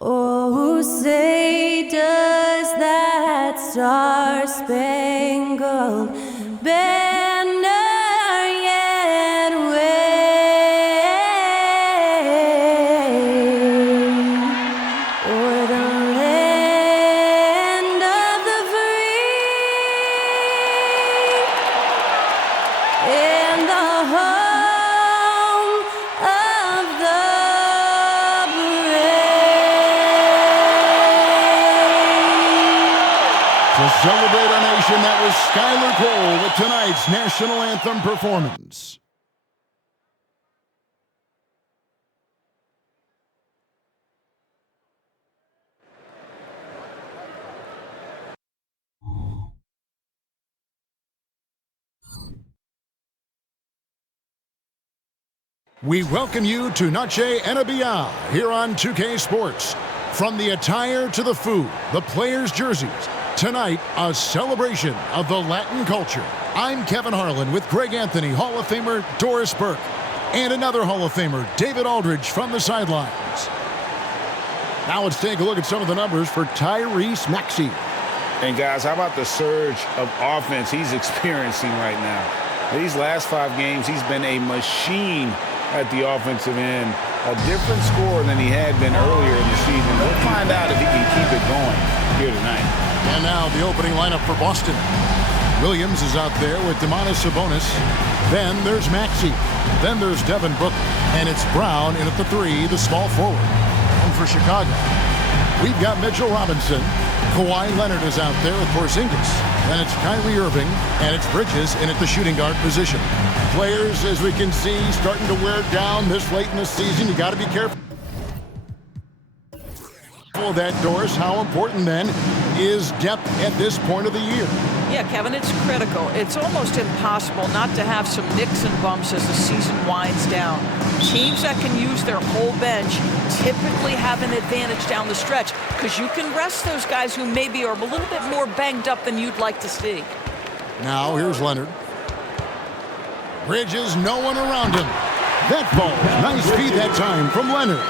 Oh, say does that star-spangled banner yet wave o'er the land of the free and the home of the To celebrate our nation, that was Skylar Cole with tonight's national anthem performance. We welcome you to IGNBA here on 2K Sports. From the attire to the food, the players' jerseys, tonight, a celebration of the Latin culture. I'm Kevin Harlan with Greg Anthony, Hall of Famer Doris Burke, and another Hall of Famer, David Aldridge, from the sidelines. Now let's take a look at some of the numbers for Tyrese Maxey. And guys, how about the surge of offense he's experiencing right now? These last 5 games, he's been a machine at the offensive end. A different score than he had been earlier in the season. We'll find out if he can keep it going here tonight. And now the opening lineup for Boston. Williams is out there with Domantas Sabonis. Then there's Maxey. Then there's Devin Booker. And it's Brown in at the 3, the small forward. And for Chicago, we've got Mitchell Robinson. Kawhi Leonard is out there with Porzingis. Then it's Kyrie Irving, and it's Bridges in at the shooting guard position. Players, as we can see, starting to wear down this late in the season. You got to be careful of that, Doris. How important, then, is depth at this point of the year? Yeah, Kevin, it's critical. It's almost impossible not to have some nicks and bumps as the season winds down. Teams that can use their whole bench typically have an advantage down the stretch because you can rest those guys who maybe are a little bit more banged up than you'd like to see. Now here's Leonard. Bridges, no one around him. That ball, nice feed that time from Leonard.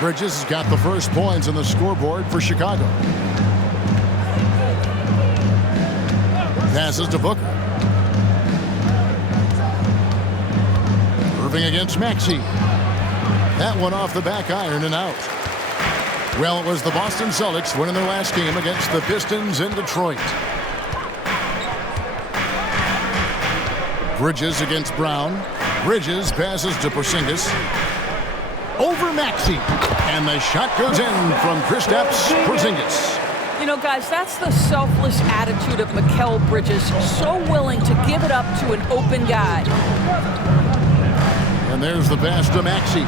Bridges has got the first points on the scoreboard for Chicago. Passes to Booker. Irving against Maxey. That one off the back iron and out. Well, it was the Boston Celtics winning their last game against the Pistons in Detroit. Bridges against Brown. Bridges passes to Porzingis. Over Maxey. And the shot goes in from Kristaps Porzingis. You know, guys, that's the selfless attitude of Mikal Bridges, so willing to give it up to an open guy. And there's the pass to Maxey.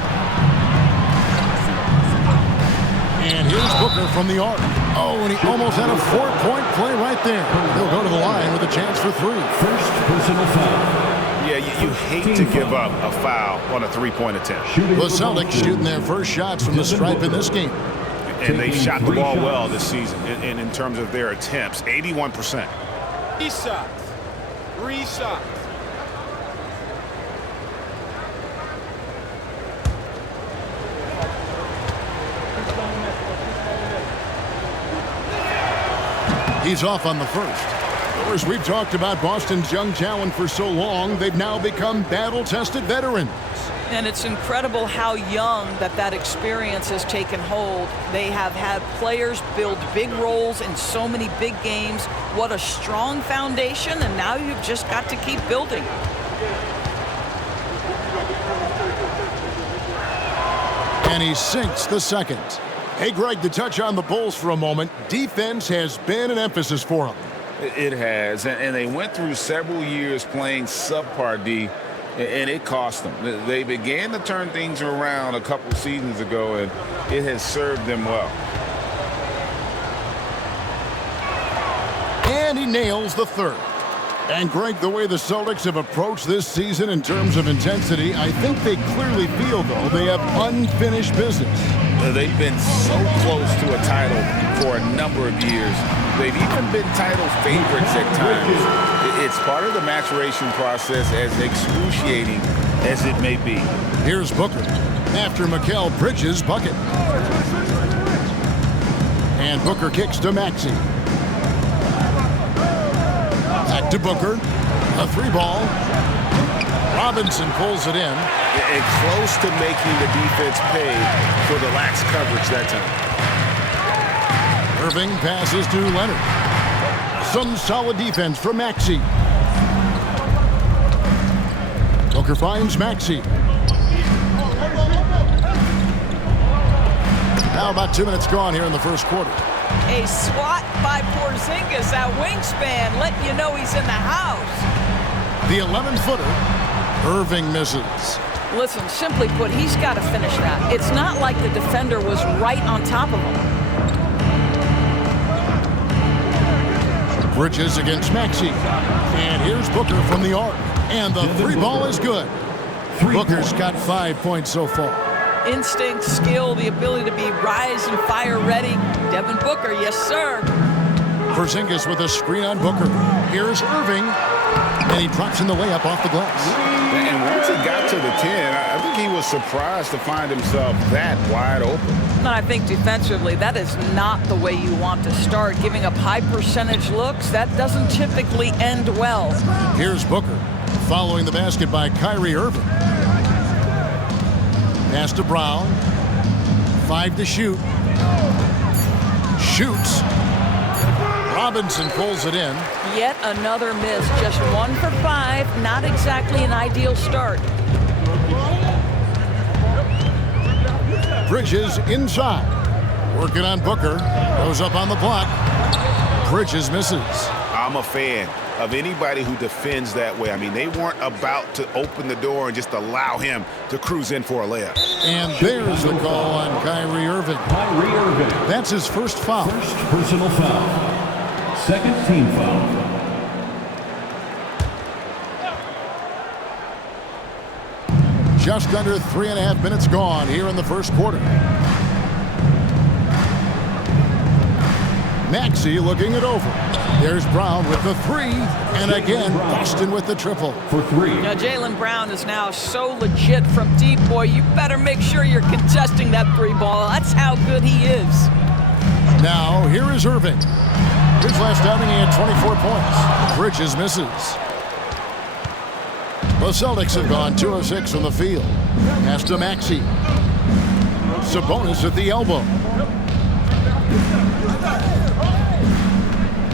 And here's Booker from the arc. Oh, and he almost had a 4-point play right there. He'll go to the line with a chance for 3. First personal foul. Yeah, you hate to give up a foul on a 3-point attempt. The Celtics shooting their first shots from the stripe in this game. And they've shot the ball well this season in terms of their attempts, 81%. 3 shots. 3 shots. He's off on the first. Of course, we've talked about Boston's young talent for so long, they've now become battle-tested veterans. And it's incredible how young that experience has taken hold. They have had players build big roles in so many big games. What a strong foundation, and now you've just got to keep building. And he sinks the second. Hey, Greg, to touch on the Bulls for a moment, defense has been an emphasis for them. It has, and they went through several years playing subpar D, and it cost them. They began to turn things around a couple seasons ago, and it has served them well. And he nails the third. And, Greg, the way the Celtics have approached this season in terms of intensity, I think they clearly feel, though, they have unfinished business. They've been so close to a title for a number of years. They've even been title favorites at times. It's part of the maturation process, as excruciating as it may be. Here's Booker after Mikal Bridges' bucket. And Booker kicks to Maxey. Back to Booker. A 3-ball. Robinson pulls it in. And close to making the defense pay for the lax coverage that time. Irving passes to Leonard. Some solid defense from Maxey. Booker finds Maxey. Now about 2 minutes gone here in the first quarter. A swat by Porzingis, that wingspan, letting you know he's in the house. The 11-footer. Irving misses. Listen, simply put, he's got to finish that. It's not like the defender was right on top of him. Bridges against Maxey. And here's Booker from the arc. And the 3-ball is good. Booker's got 5 points so far. Instinct, skill, the ability to be rise and fire ready. Devin Booker, yes, sir. Porzingis with a screen on Booker. Here's Irving. And he drops in the layup off the glass. And once he got to the 10, I think he was surprised to find himself that wide open. And I think defensively, that is not the way you want to start. Giving up high percentage looks, that doesn't typically end well. Here's Booker. Following the basket by Kyrie Irving. Pass to Brown. 5 to shoot. Shoots. Robinson pulls it in. Yet another miss. Just 1 for 5. Not exactly an ideal start. Bridges inside. Working on Booker. Goes up on the block. Bridges misses. I'm a fan of anybody who defends that way. I mean, they weren't about to open the door and just allow him to cruise in for a layup. And there's the call on Kyrie Irving. Kyrie Irving. That's his first foul. First personal foul. Second team foul. Just under 3.5 minutes gone here in the first quarter. Maxey looking it over. There's Brown with the 3. And again, Boston with the triple. For 3. Now, Jaylen Brown is now so legit from deep, boy. You better make sure you're contesting that 3-ball. That's how good he is. Now, here is Irving. His last outing, he had 24 points. Bridges misses. The Celtics have gone 2 of 6 from the field. Pass to Maxey. Sabonis at the elbow.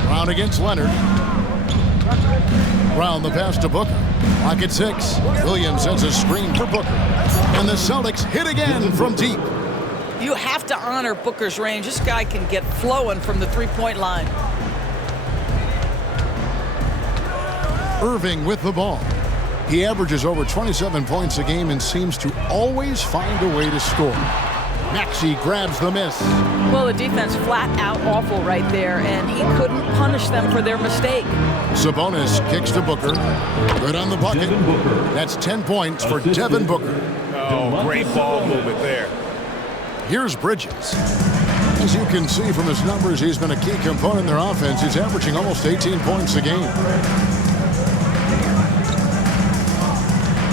Brown against Leonard. Brown the pass to Booker. Clock at 6. Williams sends a screen for Booker. And the Celtics hit again from deep. You have to honor Booker's range. This guy can get flowing from the 3-point line. Irving with the ball. He averages over 27 points a game and seems to always find a way to score. Maxey grabs the miss. Well, the defense flat out awful right there, and he couldn't punish them for their mistake. Sabonis kicks to Booker. Good on the bucket. That's 10 points for Devin Booker. Oh, great ball movement there. Here's Bridges. As you can see from his numbers, he's been a key component in their offense. He's averaging almost 18 points a game.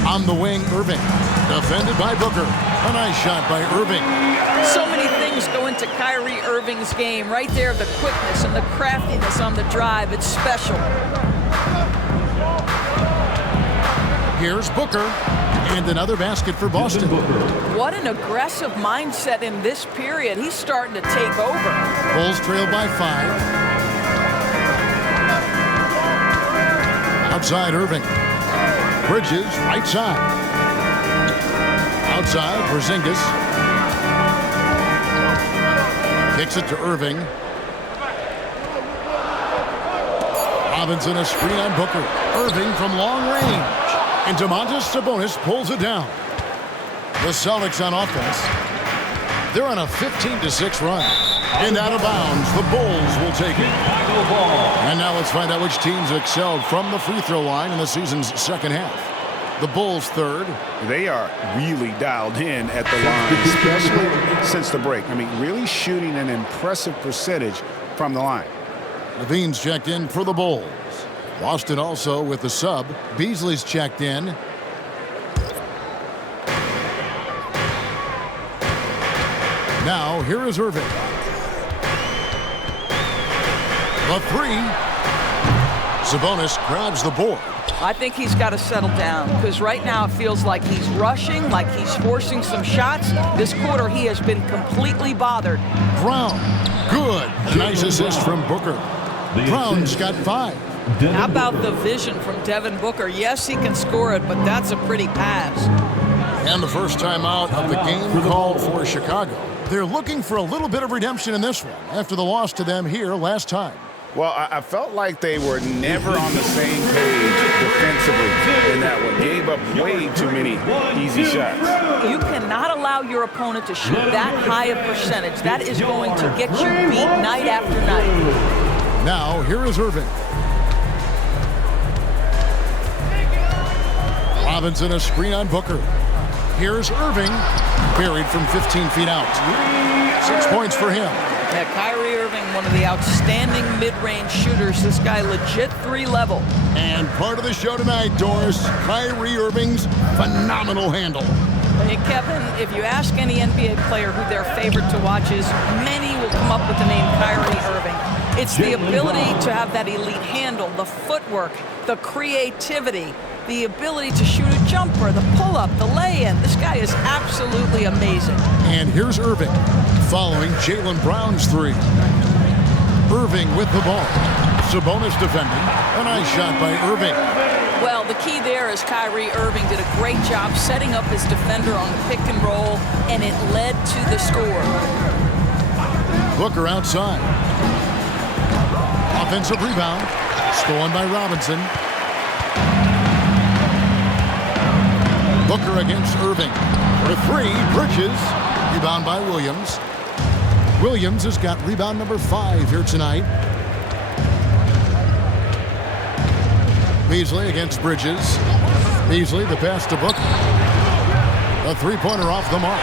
On the wing, Irving. Defended by Booker. A nice shot by Irving. So many things go into Kyrie Irving's game. Right there, the quickness and the craftiness on the drive. It's special. Here's Booker. And another basket for Boston. What an aggressive mindset in this period. He's starting to take over. Bulls trail by 5. Outside Irving. Bridges, right side. Outside, Porzingis. Kicks it to Irving. Robinson, a screen on Booker. Irving from long range. And Domantas Sabonis pulls it down. The Celtics on offense. They're on a 15-6 run. And out of bounds, the Bulls will take it. And now let's find out which teams excelled from the free throw line in the season's second half. The Bulls third. They are really dialed in at the line, especially since the break. I mean, really shooting an impressive percentage from the line. Levine's checked in for the Bulls. Boston also with the sub. Beasley's checked in. Now, here is Irving. The three. Sabonis grabs the board. I think he's got to settle down because right now it feels like he's rushing, like he's forcing some shots. This quarter he has been completely bothered. Brown, good. A nice assist from Booker. Brown's got 5. How about the vision from Devin Booker? Yes, he can score it, but that's a pretty pass. And the first time out of the game called for Chicago. They're looking for a little bit of redemption in this one after the loss to them here last time. Well, I felt like they were never on the same page defensively in that one. Gave up way too many easy shots. You cannot allow your opponent to shoot that high a percentage. That is going to get you beat night after night. Now, here is Irving. Robinson a screen on Booker. Here's Irving, buried from 15 feet out. 6 points for him. Yeah, Kyrie Irving, one of the outstanding mid-range shooters. This guy legit 3-level. And part of the show tonight, Doris, Kyrie Irving's phenomenal handle. Hey, Kevin, if you ask any NBA player who their favorite to watch is, many will come up with the name Kyrie Irving. It's the ability to have that elite handle, the footwork, the creativity, the ability to shoot a jumper, the pull-up, the lay-in. This guy is absolutely amazing. And here's Irving, following Jaylen Brown's 3. Irving with the ball. Sabonis defending. A nice shot by Irving. Well, the key there is Kyrie Irving did a great job setting up his defender on the pick and roll, and it led to the score. Booker outside. Offensive rebound. Stolen by Robinson. Booker against Irving. For 3, Bridges. Rebound by Williams. Williams has got rebound number 5 here tonight. Beasley against Bridges. Beasley, the pass to Booker. A 3-pointer off the mark.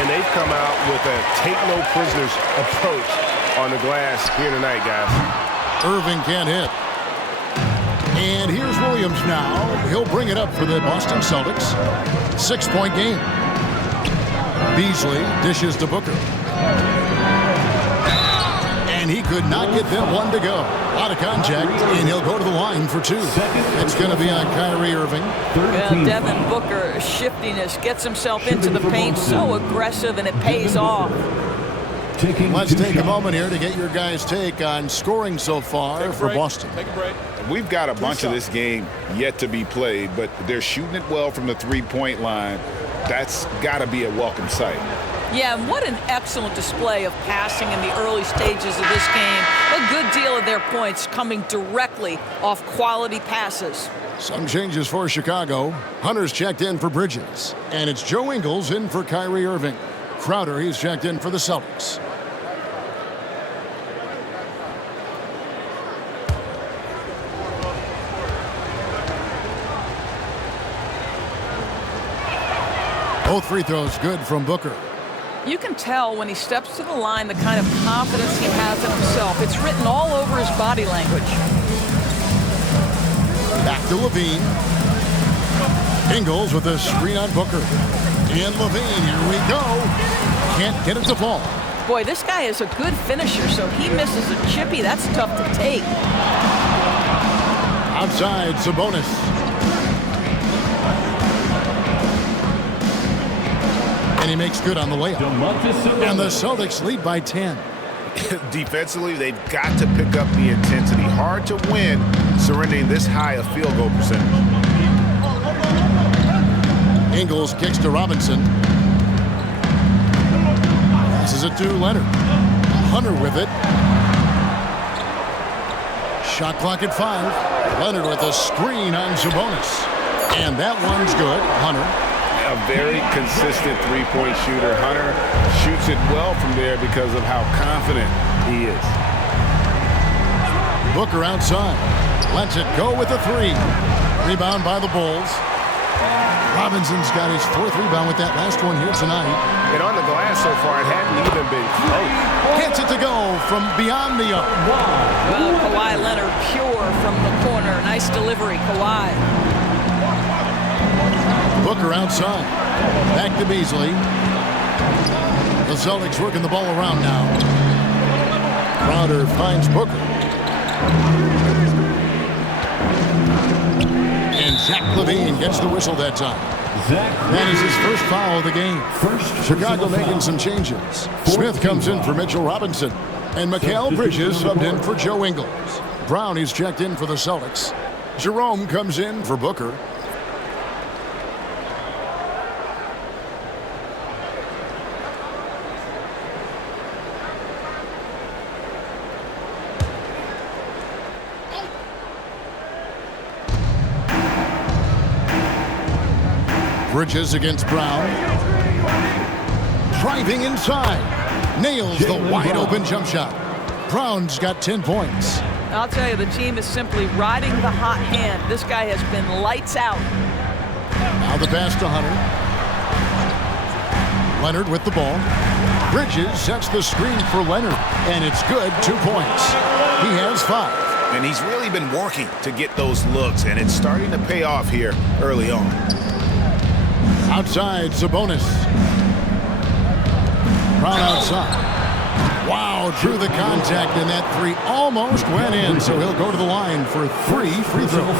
And they've come out with a take-no-prisoners approach on the glass here tonight, guys. Irving can't hit. And here's Williams now. He'll bring it up for the Boston Celtics. 6-point game. Beasley dishes to Booker. And he could not get them one to go. Out of contact, and he'll go to the line for 2. It's going to be on Kyrie Irving. Well, Devin Booker, shiftiness, gets himself into the paint, so aggressive, and it pays off. Let's take a moment here to get your guys' take on scoring so far for Boston. Take a break. We've got a bunch of this game yet to be played, but they're shooting it well from the 3-point line. That's got to be a welcome sight. Yeah, and what an excellent display of passing in the early stages of this game. A good deal of their points coming directly off quality passes. Some changes for Chicago. Hunter's checked in for Bridges. And it's Joe Ingles in for Kyrie Irving. Crowder, he's checked in for the Celtics. Both free throws good from Booker. You can tell when he steps to the line the kind of confidence he has in himself. It's written all over his body language. Back to Levine. Ingles with a screen on Booker. And Levine, here we go. Can't get it to fall. Boy, this guy is a good finisher, so he misses a chippy. That's tough to take. Outside, Sabonis. And he makes good on the layup. And the Celtics lead by 10. Defensively, they've got to pick up the intensity. Hard to win surrendering this high a field goal percentage. Ingles kicks to Robinson. Passes it to Leonard. Hunter with it. Shot clock at 5. Leonard with a screen on Sabonis. And that one's good. Hunter. A very consistent 3-point shooter. Hunter shoots it well from there because of how confident he is. Booker outside. Lets it go with a 3. Rebound by the Bulls. Robinson's got his 4th rebound with that last one here tonight. And on the glass so far, it hadn't even been close. Gets it to go from beyond the arc. Well, Kawhi Leonard pure from the corner. Nice delivery, Kawhi. Booker outside. Back to Beasley. The Celtics working the ball around now. Crowder finds Booker. And Zach LaVine gets the whistle that time. Zach That is his first foul of the game. Chicago making some changes. Smith comes in for Mitchell Robinson. And Mikal Bridges subbed in for Joe Ingles. Brown is checked in for the Celtics. Jerome comes in for Booker. Bridges against Brown. Driving inside. Nails the wide open jump shot. Brown's got 10 points. I'll tell you, the team is simply riding the hot hand. This guy has been lights out. Now the pass to Hunter. Leonard with the ball. Bridges sets the screen for Leonard. And it's good, 2 points. He has 5. And he's really been working to get those looks, and it's starting to pay off here early on. Outside, Sabonis. Brown outside. Wow, drew the contact, and that three almost went in, so he'll go to the line for 3 free throws.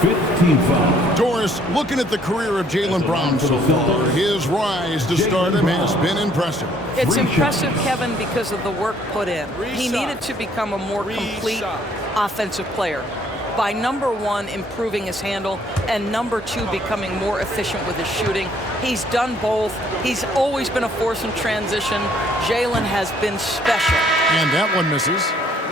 15 foul. Doris, looking at the career of Jaylen Brown so far, his rise to stardom has been impressive. It's impressive, Kevin, because of the work put in. He needed to become a more complete offensive player. By number 1, improving his handle, and number 2, becoming more efficient with his shooting. He's done both. He's always been a force in transition. Jaylen has been special. And that one misses.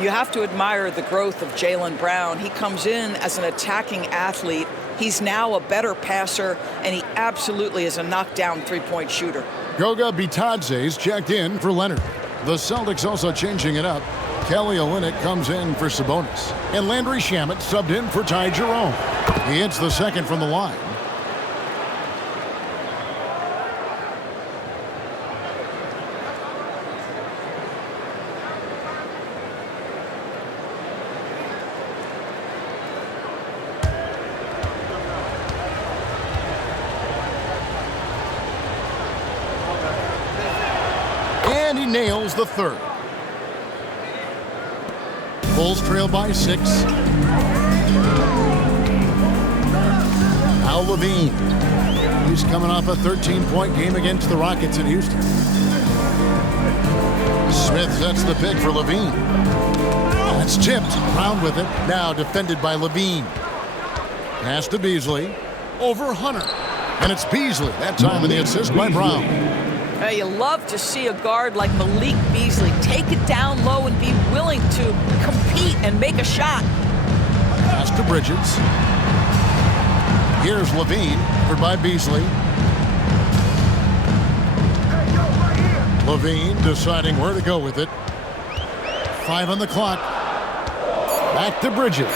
You have to admire the growth of Jaylen Brown. He comes in as an attacking athlete. He's now a better passer, and he absolutely is a knockdown three-point shooter. Goga Bitadze's checked in for Leonard. The Celtics also changing it up. Kelly Olynyk comes in for Sabonis. And Landry Shamet subbed in for Ty Jerome. He hits the second from the line. And he nails the third. Bulls trail by 6. Now LaVine. He's coming off a 13-point game against the Rockets in Houston. Smith sets the pick for LaVine. That's tipped. Brown with it. Now defended by LaVine. Pass to Beasley. Over Hunter. And it's Beasley. That time in the assist by Brown. You love to see a guard like Malik Beasley take it down low and be willing to compete and make a shot. Pass to Bridges. Here's LaVine, covered by Beasley. LaVine deciding where to go with it. 5 on the clock. Back to Bridges.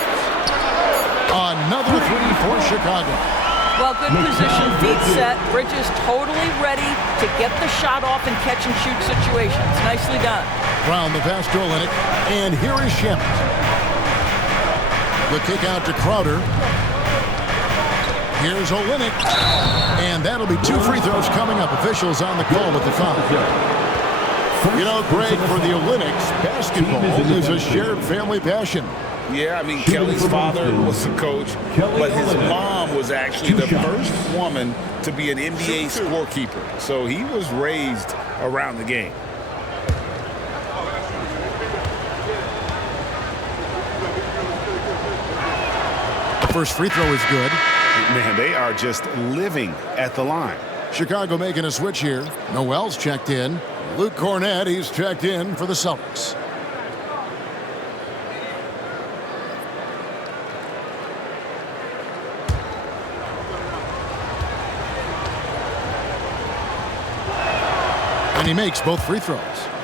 Another 3 for Chicago. Well, good position, feet set. Bridges totally ready to get the shot off in catch-and-shoot situations. Nicely done. Brown the pass to Olynyk. And here is Shamet. The kick out to Crowder. Here's Olynyk. And that'll be 2 free throws coming up. Officials on the call with the foul. You know, Greg, for the Olynyks, basketball is a shared family passion. Yeah, I mean, Kelly's father was the coach, but his mom was actually the first woman to be an NBA scorekeeper. So he was raised around the game. The first free throw is good. Man, they are just living at the line. Chicago making a switch here. Noel's checked in. Luke Cornett, he's checked in for the Celtics. And he makes both free throws.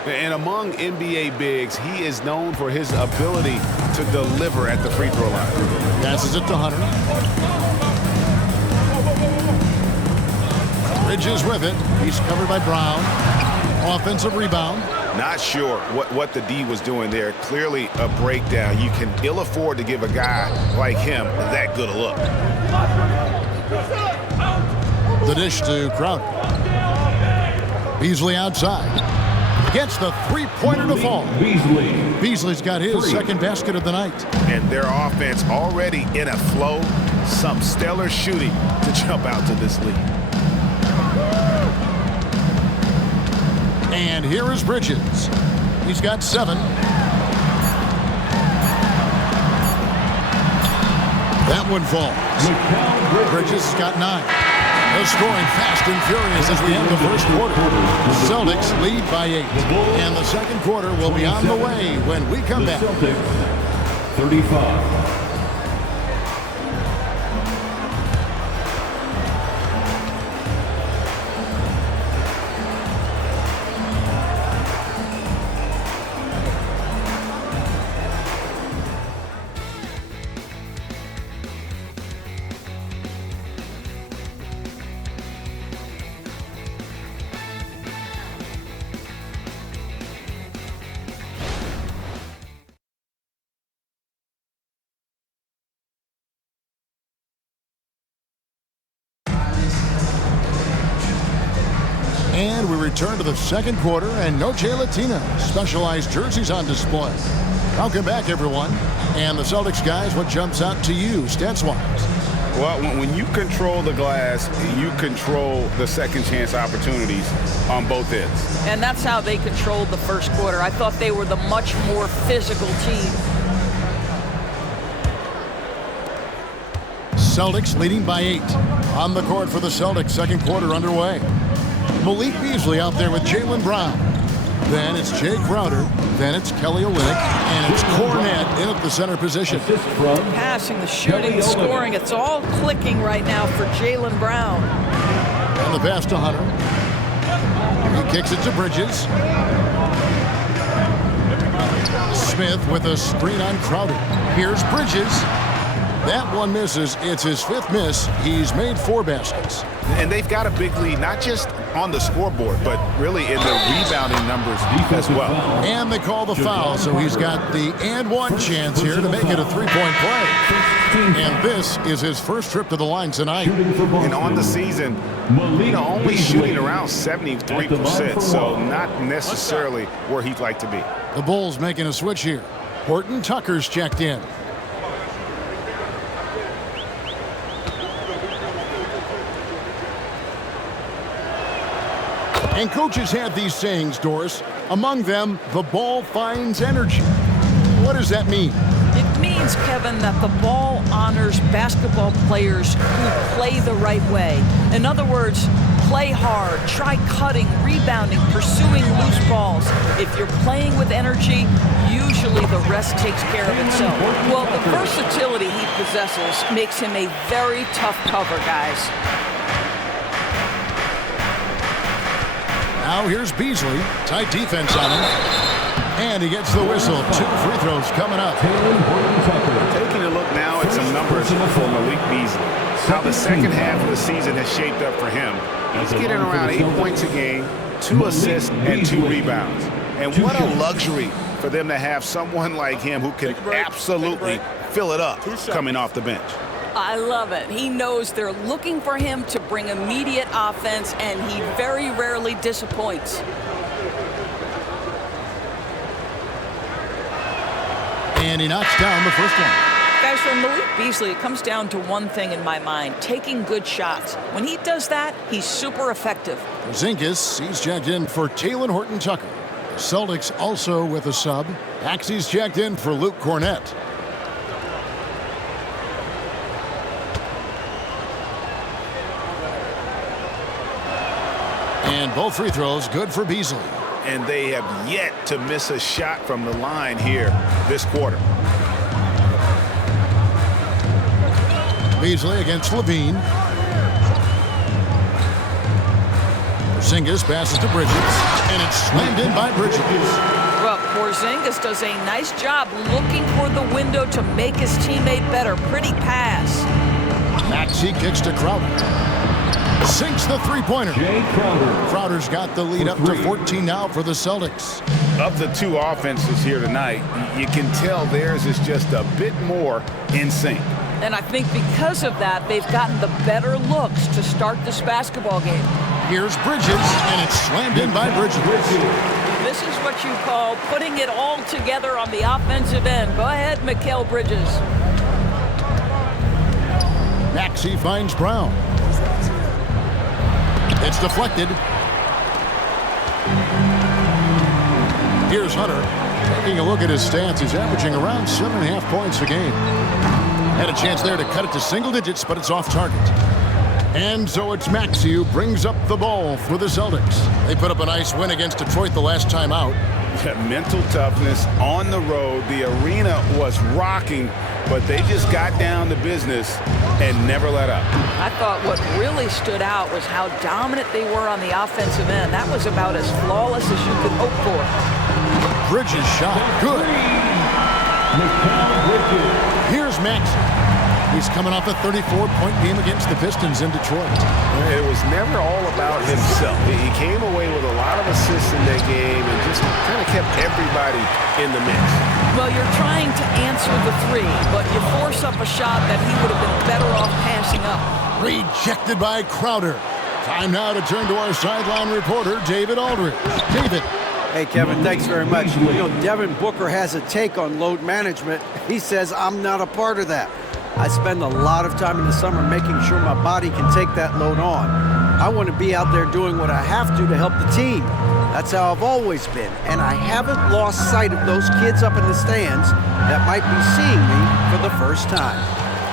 And among NBA bigs, he is known for his ability to deliver at the free throw line. Passes it to Hunter. Bridges with it. He's covered by Brown. Offensive rebound. Not sure what the D was doing there. Clearly a breakdown. You can ill afford to give a guy like him that good a look. The dish to Crowder. Beasley outside. Gets the three-pointer to fall. Beasley. Beasley's got his 3. second basket of the night. And their offense already in a flow. Some stellar shooting to jump out to this lead. And here is Bridges. He's got 7. That one falls. Bridges has got 9. They're scoring fast and furious as we end the first quarter. The Celtics lead by 8. And the second quarter will be on the way when we come back. Celtics 35. And we return to the second quarter, and no Jay Latino. Specialized jerseys on display. Welcome back, everyone. And the Celtics guys, what jumps out to you, stats-wise? Well, when you control the glass, you control the second chance opportunities on both ends. And that's how they controlled the first quarter. I thought they were the much more physical team. Celtics leading by 8. On the court for the Celtics, second quarter underway. Malik Beasley out there with Jaylen Brown. Then it's Jay Crowder. Then it's Kelly Olynyk. And it's Cornette in at the center position. Passing, the shooting, the scoring, it's all clicking right now for Jaylen Brown. And the pass to Hunter. He kicks it to Bridges. Smith with a screen on Crowder. Here's Bridges. That one misses. It's his 5th miss. He's made 4 baskets. And they've got a big lead, not just on the scoreboard, but really in the rebounding numbers as well. And they call the foul, so he's got the and one chance here to make it a 3-point play. And this is his first trip to the line tonight. And on the season, only shooting around 73%, so not necessarily where he'd like to be. The Bulls making a switch here. Horton Tucker's checked in. And coaches have these sayings, Doris. Among them, the ball finds energy. What does that mean? It means, Kevin, that the ball honors basketball players who play the right way. In other words, play hard, try cutting, rebounding, pursuing loose balls. If you're playing with energy, usually the rest takes care of itself. Well, the versatility he possesses makes him a very tough cover, guys. Now here's Beasley. Tight defense on him. And he gets the whistle. 2 free throws coming up. Taking a look now at some numbers for Malik Beasley. How the second half of the season has shaped up for him. He's getting around 8 points a game, 2 assists, and 2 rebounds. And what a luxury for them to have someone like him who can absolutely fill it up coming off the bench. I love it. He knows they're looking for him to bring immediate offense, and he very rarely disappoints. And he knocks down the first one. Guys, for Malik Beasley, it comes down to one thing in my mind, taking good shots. When he does that, he's super effective. Porzingis, he's checked in for Talen Horton-Tucker. The Celtics also with a sub. Maxey's checked in for Luke Cornette. And both free throws good for Beasley. And they have yet to miss a shot from the line here this quarter. Beasley against Levine. Porzingis passes to Bridges, and it's slammed in by Bridges. Well, Porzingis does a nice job looking for the window to make his teammate better. Pretty pass. Maxey kicks to Crowder. Sinks the three-pointer. Jay Crowder. Crowder's got the lead up to 14 now for the Celtics. Of the 2 offenses here tonight, you can tell theirs is just a bit more in sync. And I think because of that, they've gotten the better looks to start this basketball game. Here's Bridges, and it's slammed in by Bridges. This is what you call putting it all together on the offensive end. Go ahead, Mikal Bridges. Maxey finds Brown. It's deflected. Here's Hunter. Taking a look at his stats, he's averaging around 7.5 points a game. Had a chance there to cut it to single digits, but it's off target. And so it's Maxey who brings up the ball for the Celtics. They put up a nice win against Detroit the last time out. Mental toughness on the road. The arena was rocking, but they just got down to business and never let up. I thought what really stood out was how dominant they were on the offensive end. That was about as flawless as you could hope for. Bridges shot. Good. Here's Maxey. He's coming off a 34-point game against the Pistons in Detroit. It was never all about himself. He came away with a lot of assists in that game and just kind of kept everybody in the mix. Well, you're trying to answer the three, but you force up a shot that he would have been better off passing up. Rejected by Crowder. Time now to turn to our sideline reporter, David Aldridge. David. Hey, Kevin, thanks very much. You know, Devin Booker has a take on load management. He says, I'm not a part of that. I spend a lot of time in the summer making sure my body can take that load on. I want to be out there doing what I have to help the team. That's how I've always been, and I haven't lost sight of those kids up in the stands that might be seeing me for the first time.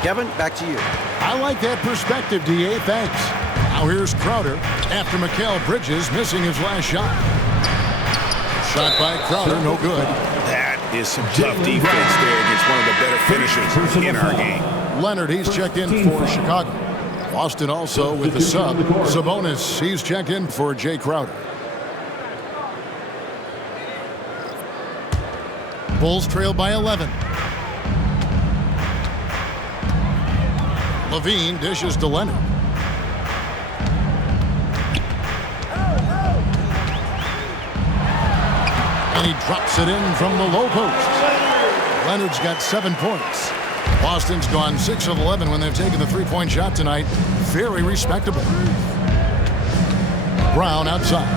Kevin, back to you. I like that perspective, D.A. Thanks. Now here's Crowder after Mikal Bridges missing his last shot. Shot by Crowder, no good. That is some tough defense there against one of the better finishers in our game. Leonard, he's checked in for Chicago. Boston also with the sub. Sabonis, he's checked in for Jay Crowder. Bulls trail by 11. Levine dishes to Leonard. And he drops it in from the low post. Leonard's got 7 points. Boston's gone 6 of 11 when they've taken the three-point shot tonight. Very respectable. Brown outside.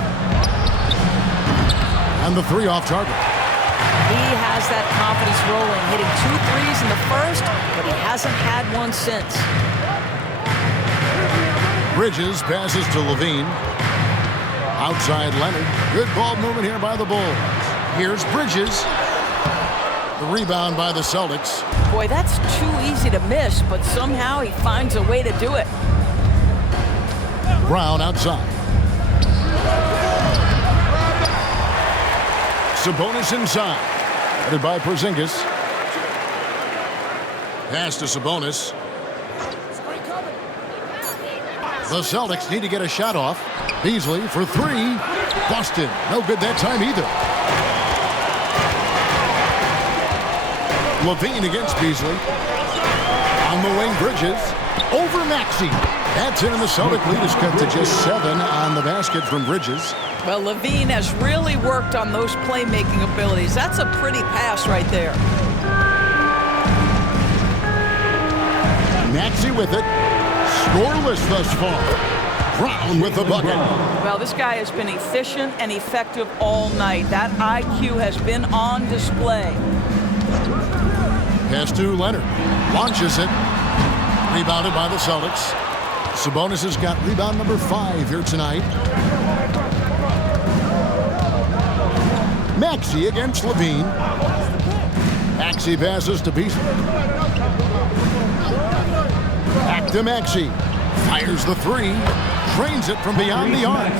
And the three off target. He has that confidence rolling, hitting 2 threes in the first, but he hasn't had one since. Bridges passes to Levine. Outside Leonard. Good ball movement here by the Bulls. Here's Bridges. The rebound by the Celtics. Boy, that's too easy to miss, but somehow he finds a way to do it. Brown outside. Sabonis inside. Headed by Porzingis. Pass to Sabonis. The Celtics need to get a shot off. Beasley for three. Boston. No good that time either. Levine against Beasley. On the wing, Bridges. Over Maxey. That's in, and the Celtic lead is cut to just 7 on the basket from Bridges. Well, Levine has really worked on those playmaking abilities. That's a pretty pass right there. Maxey with it. Scoreless thus far. Brown with the bucket. Well, this guy has been efficient and effective all night. That IQ has been on display. Pass to Leonard. Launches it. Rebounded by the Celtics. Sabonis has got rebound number 5 here tonight. Maxey against Levine. Maxey passes to Beasley. Back to Maxey. Fires the three. Trains it from beyond the arc.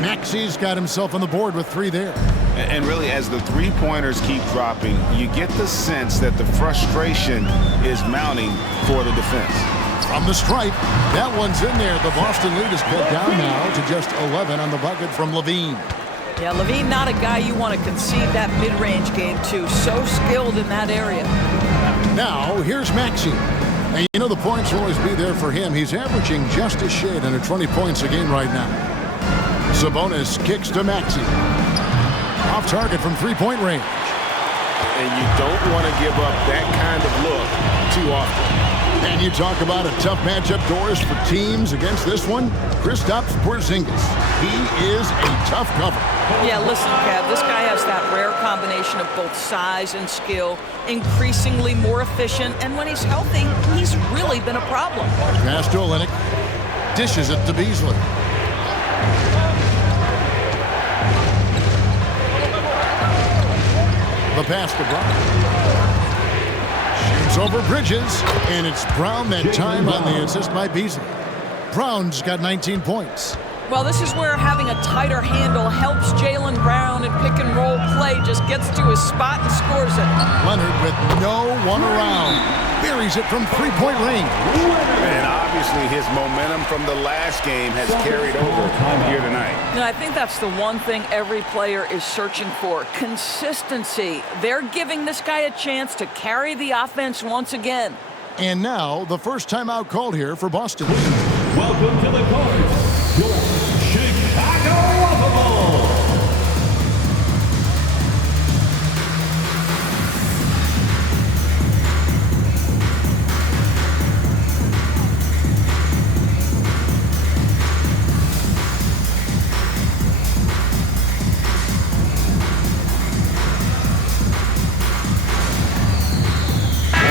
Maxey's got himself on the board with 3 there. And really, as the three-pointers keep dropping, you get the sense that the frustration is mounting for the defense. From the stripe, that one's in there. The Boston lead is cut down now to just 11 on the bucket from Levine. Yeah, Levine, not a guy you want to concede that mid-range game to. So skilled in that area. Now, here's Maxey. And you know the points will always be there for him. He's averaging just a shade under 20 points a game right now. Sabonis kicks to Maxey. Off target from three-point range. And you don't want to give up that kind of look too often. And you talk about a tough matchup, Doris, for teams against this one. Kristaps Porzingis. He is a tough cover. Yeah, listen, Kev, this guy has that rare combination of both size and skill, increasingly more efficient, and when he's healthy, he's really been a problem. Pass to Olynyk. Dishes it to Beasley. The pass to Brown. Shoots over Bridges, and it's Brown that time on the assist by Beasley. Brown's got 19 points. Well, this is where having a tighter handle helps Jaylen Brown in pick-and-roll play. Just gets to his spot and scores it. Leonard with no one around. Buries it from three-point range. And obviously his momentum from the last game has carried over here tonight. And I think that's the one thing every player is searching for. Consistency. They're giving this guy a chance to carry the offense once again. And now, the first timeout called here for Boston. Welcome to the court, your Chicago Bulls.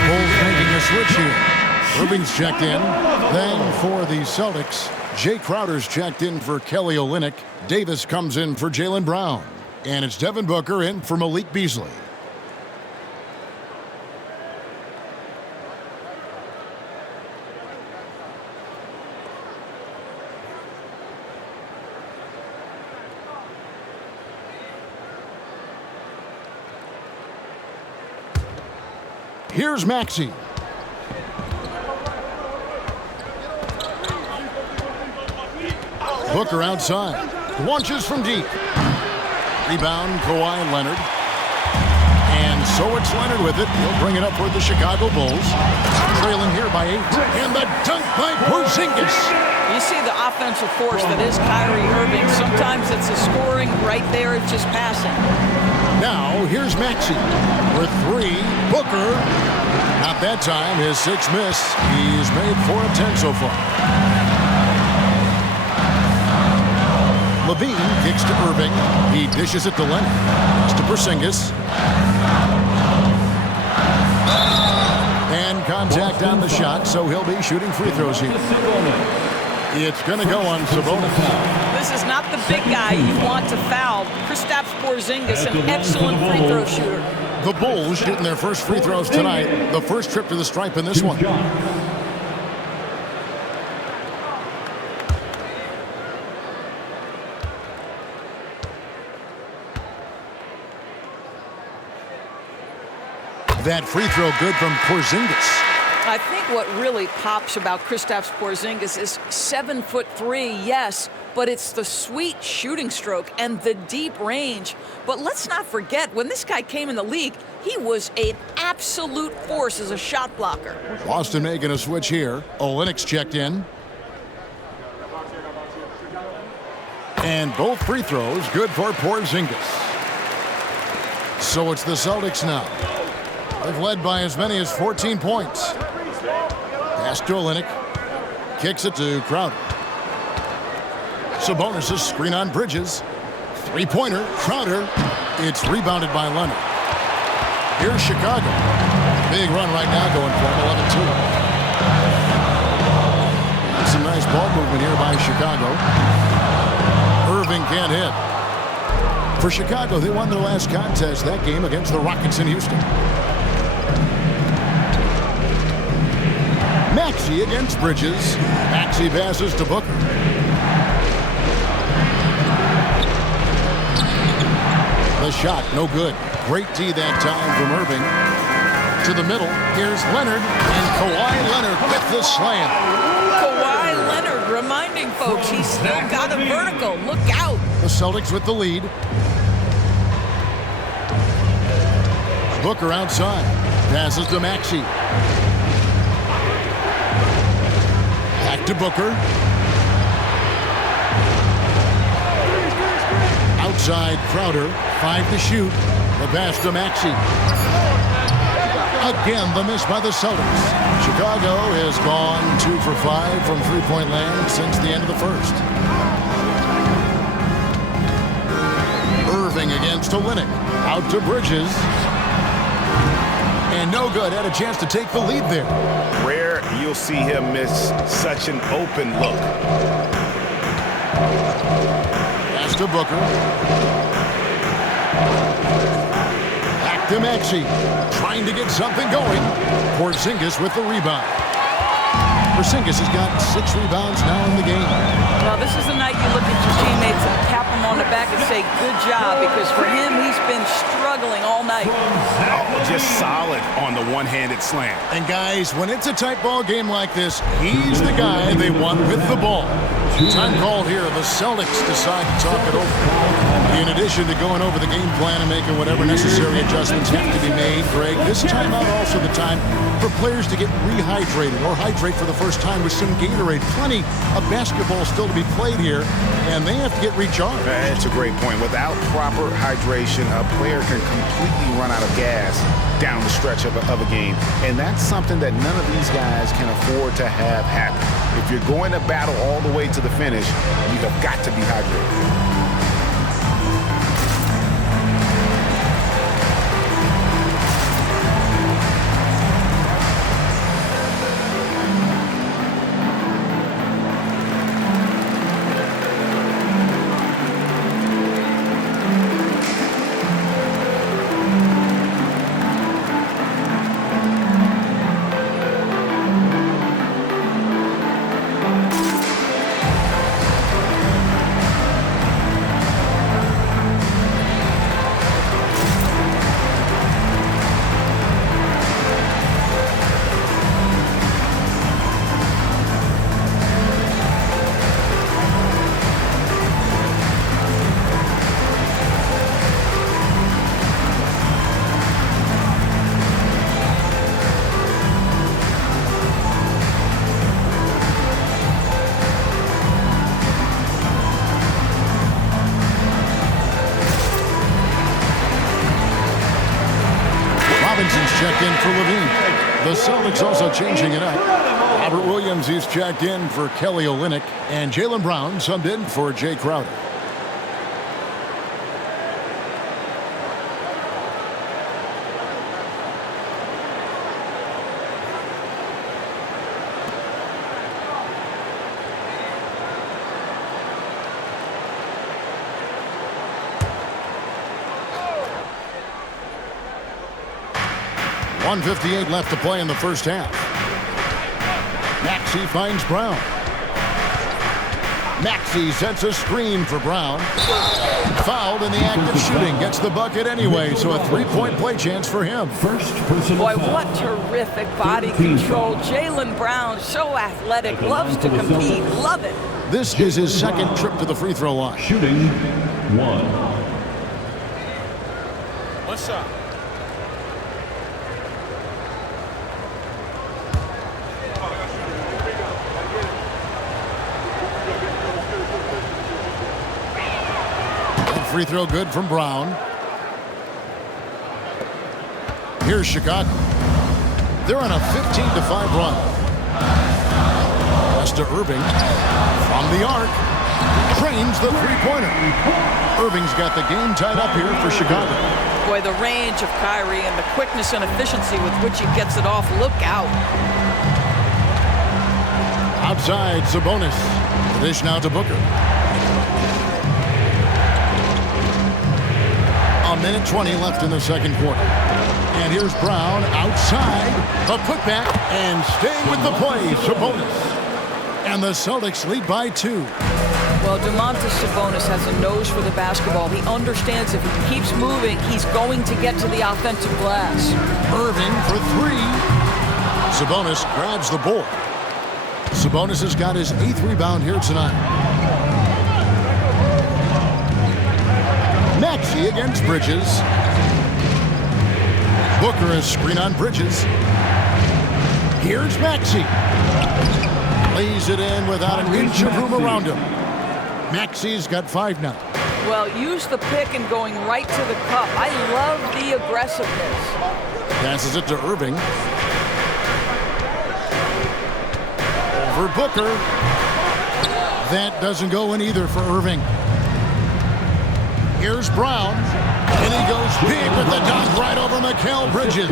Bulls making a switch here. Irving's checked in. Then for the Celtics, Jay Crowder's checked in for Kelly Olynyk. Davis comes in for Jaylen Brown. And it's Devin Booker in for Malik Beasley. Here's Maxey. Booker outside. Launches from deep. Rebound, Kawhi Leonard. And so it's Leonard with it. He'll bring it up for the Chicago Bulls. Trailing here by 8. And the dunk by Porzingis. You see the offensive force that is Kyrie Irving. Sometimes it's a scoring. Right there, it's just passing. Now, here's Maxey. For 3, Booker. Not that time. His 6th miss. He's made 4 of 10 so far. Levine kicks to Irving. He dishes it to Leonard. It's to Porzingis. And contact on the shot, so he'll be shooting free throws here. It's going to go on Sabonis. This is not the big guy you want to foul. Kristaps Porzingis, an excellent free throw shooter. The Bulls shooting their first free throws tonight. The first trip to the stripe in this one. That free throw good from Porzingis. I think what really pops about Kristaps Porzingis is 7'3", yes, but it's the sweet shooting stroke and the deep range. But let's not forget, when this guy came in the league, he was an absolute force as a shot blocker. Boston making a switch here. Olynyk's checked in. And both free throws good for Porzingis. So it's the Celtics now. They've led by as many as 14 points. Pass to Olynyk. Kicks it to Crowder. Sabonis' screen on Bridges. Three-pointer, Crowder. It's rebounded by Leonard. Here's Chicago. Big run right now going for him, 11-2. Some nice ball movement here by Chicago. Irving can't hit. For Chicago, they won their last contest that game against the Rockets in Houston. Maxey against Bridges. Maxey passes to Booker. The shot, no good. Great D that time from Irving. To the middle, here's Leonard, and Kawhi Leonard with the slam. Kawhi Leonard reminding folks he's still got a vertical. Look out. The Celtics with the lead. Booker outside. Passes to Maxey. Back to Booker. Outside Crowder. 5 to shoot. The pass to Maxey. Again, the miss by the Celtics. Chicago has gone 2 for 5 from three-point land since the end of the first. Irving against Olynyk. Out to Bridges. And no good. Had a chance to take the lead there. Rare you'll see him miss such an open look. Pass to Booker. Back to Maxey. Trying to get something going. Porzingis with the rebound. Porzingis has got 6 rebounds now in the game. Well, this is the night you look at your teammates and tap them on the back and say, good job, because for him, he's been struggling all night. Oh, just solid on the one-handed slam. And guys, when it's a tight ball game like this, he's the guy they want with the ball. Time called here. The Celtics decide to talk it over. In addition to going over the game plan and making whatever necessary adjustments have to be made, Greg, this timeout also the time for players to get rehydrated or hydrate for the first time with some Gatorade. Plenty of basketball still to be played here, and they have to get recharged. That's a great point. Without proper hydration, a player can completely run out of gas down the stretch of a game. And that's something that none of these guys can afford to have happen. If you're going to battle all the way to the finish, you have got to be hydrated. Checked in for Levine. The Celtics also changing it up. Robert Williams is checked in for Kelly Olynyk, and Jaylen Brown subbed in for Jay Crowder. .158 left to play in the first half. Maxey finds Brown. Maxey sets a screen for Brown. Fouled in the act of shooting. Gets the bucket anyway, so a three-point play chance for him. First personal Boy, foul. what terrific body control. Jaylen Brown, so athletic, loves to compete. Love it. This is his second trip to the free throw line. Shooting 1. One shot. Free throw good from Brown. Here's Chicago. They're on a 15-5 run. Pass to Irving. From the arc. Trains the three-pointer. Irving's got the game tied up here for Chicago. Boy, the range of Kyrie and the quickness and efficiency with which he gets it off. Look out. Outside, Sabonis. The dish now to Booker. A minute 20 left in the second quarter. And here's Brown outside. A putback and staying with the play, Sabonis. And the Celtics lead by 2. Well, Domantas Sabonis has a nose for the basketball. He understands if he keeps moving, he's going to get to the offensive glass. Irving for 3. Sabonis grabs the board. Sabonis has got his 8th rebound here tonight. Maxey against Bridges. Booker is screen on Bridges. Here's Maxey. Lays it in without an inch of room around him. Maxey's got 5 now. Well, use the pick and going right to the cup. I love the aggressiveness. Passes it to Irving. for Booker. That doesn't go in either for Irving. Here's Brown, and he goes big with the dunk right over Mikal Bridges.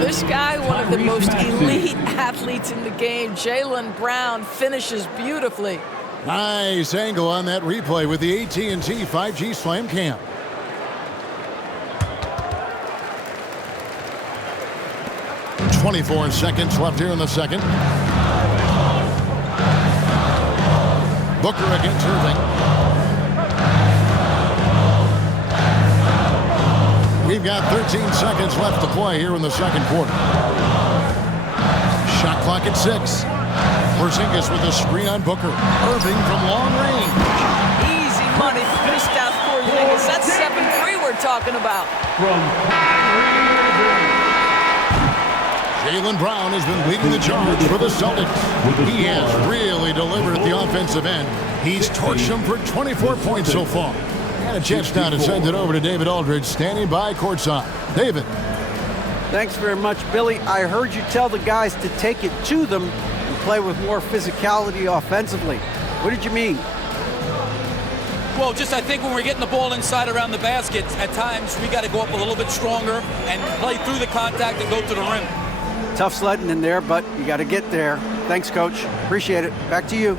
This guy, one of the most elite athletes in the game, Jaylen Brown, finishes beautifully. Nice angle on that replay with the AT&T 5G Slam Cam. .24 seconds left here in the second. Booker against Irving. We've got 13 seconds left to play here in the second quarter. Shot clock at 6. Porzingis with a screen on Booker. Irving from long range. Easy money for Kristaps Porzingis. That's 7-3 we're talking about. Jaylen Brown has been leading the charge for the Celtics. He has really delivered at the offensive end. He's torched them for 24 points so far. And a chance now to send it over to David Aldridge, standing by courtside. David. Thanks very much, Billy. I heard you tell the guys to take it to them and play with more physicality offensively. What did you mean? Well, just I think when we're getting the ball inside around the basket, at times we got to go up a little bit stronger and play through the contact and go to the rim. Tough sledding in there, but you got to get there. Thanks, Coach. Appreciate it. Back to you.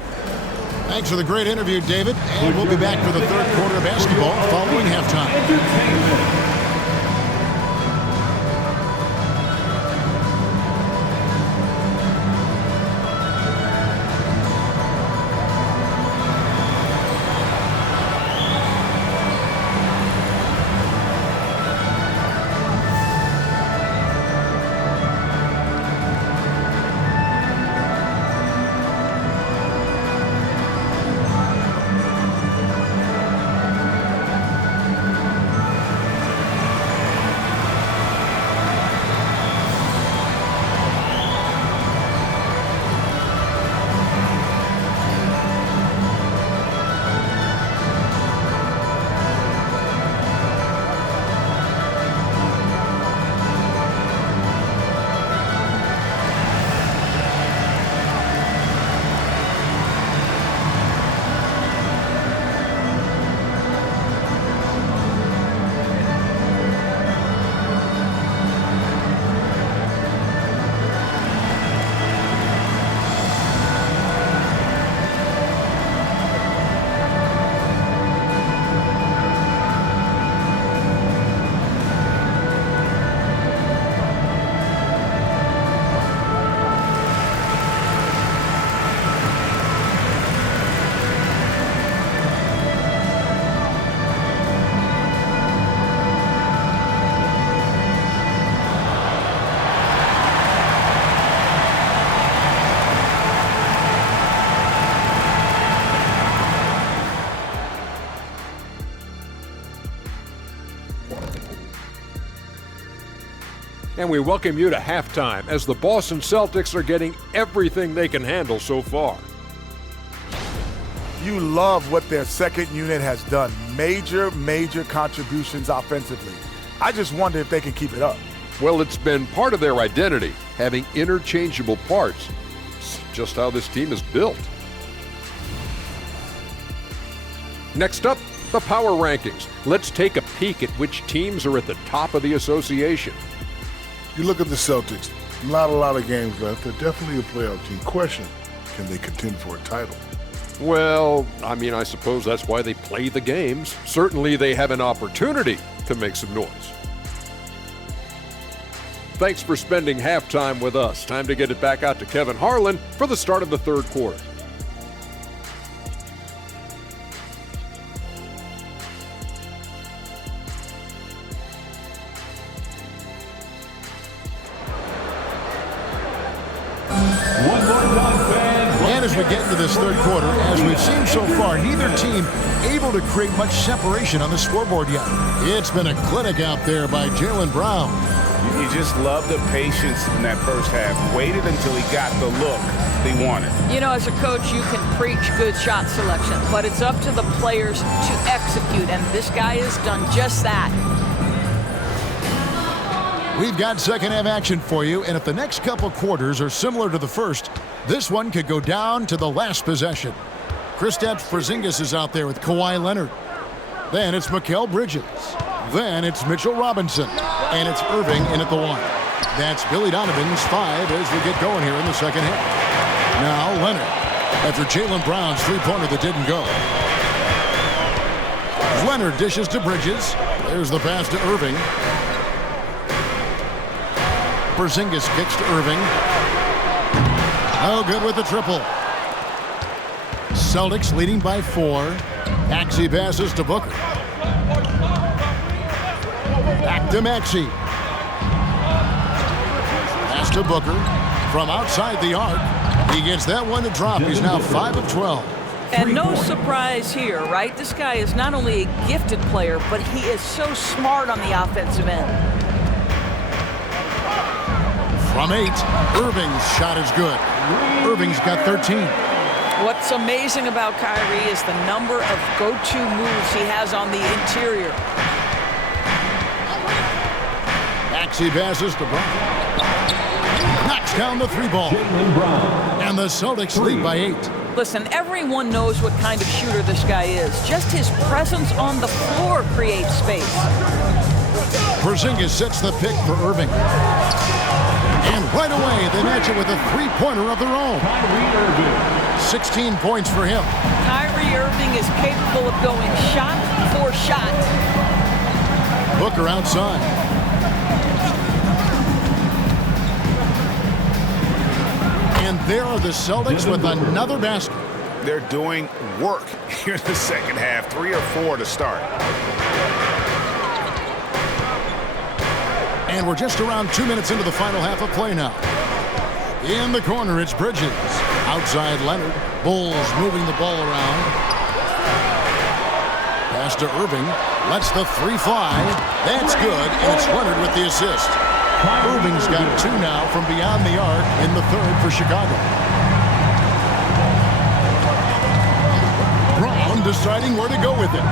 Thanks for the great interview, David. And we'll be back for the third quarter of basketball following halftime. And we welcome you to halftime as the Boston Celtics are getting everything they can handle so far. You love what their second unit has done. Major contributions offensively. I just wonder if they can keep it up. Well, it's been part of their identity, having interchangeable parts. It's just how this team is built. Next up, the power rankings. Let's take a peek at which teams are at the top of the association. You look at the Celtics, not a lot of games left. They're definitely a playoff team. Question, can they contend for a title? Well, I suppose that's why they play the games. Certainly they have an opportunity to make some noise. Thanks for spending halftime with us. Time to get it back out to Kevin Harlan for the start of the third quarter. And as we get into this third quarter, as we've seen so far, neither team able to create much separation on the scoreboard yet. It's been a clinic out there by Jaylen Brown. You just love the patience in that first half. Waited until he got the look they wanted. You know, as a coach, you can preach good shot selection, but it's up to the players to execute, and this guy has done just that. We've got second half action for you, and if the next couple quarters are similar to the first, This one could go down to the last possession. Kristaps Porzingis is out there with Kawhi Leonard. Then it's Mikal Bridges. Then it's Mitchell Robinson. And it's Irving in at the 1. That's Billy Donovan's 5 as we get going here in the second half. Now Leonard after Jaylen Brown's three-pointer that didn't go. Leonard dishes to Bridges. There's the pass to Irving. Porzingis kicks to Irving. Oh, good with the triple. Celtics leading by 4. Maxey passes to Booker. Back to Maxey. Pass to Booker from outside the arc. He gets that one to drop. He's now 5 of 12. And no surprise here, right? This guy is not only a gifted player, but he is so smart on the offensive end. From 8, Irving's shot is good. Irving's got 13. What's amazing about Kyrie is the number of go-to moves he has on the interior. Maxey passes to Brown. Knocks down the 3-ball. And the Celtics lead by 8. Listen, everyone knows what kind of shooter this guy is. Just his presence on the floor creates space. Porzingis sets the pick for Irving. And right away, they match it with a three-pointer of their own. 16 points for him. Kyrie Irving is capable of going shot for shot. Booker outside. And there are the Celtics with another basket. They're doing work here in the second half. 3 or 4 to start. And we're just around 2 minutes into the final half of play now. In the corner, it's Bridges. Outside Leonard. Bulls moving the ball around. Pass to Irving. Lets the 3 fly. That's good, and it's Leonard with the assist. Irving's got 2 now from beyond the arc in the 3rd for Chicago. Brown deciding where to go with it.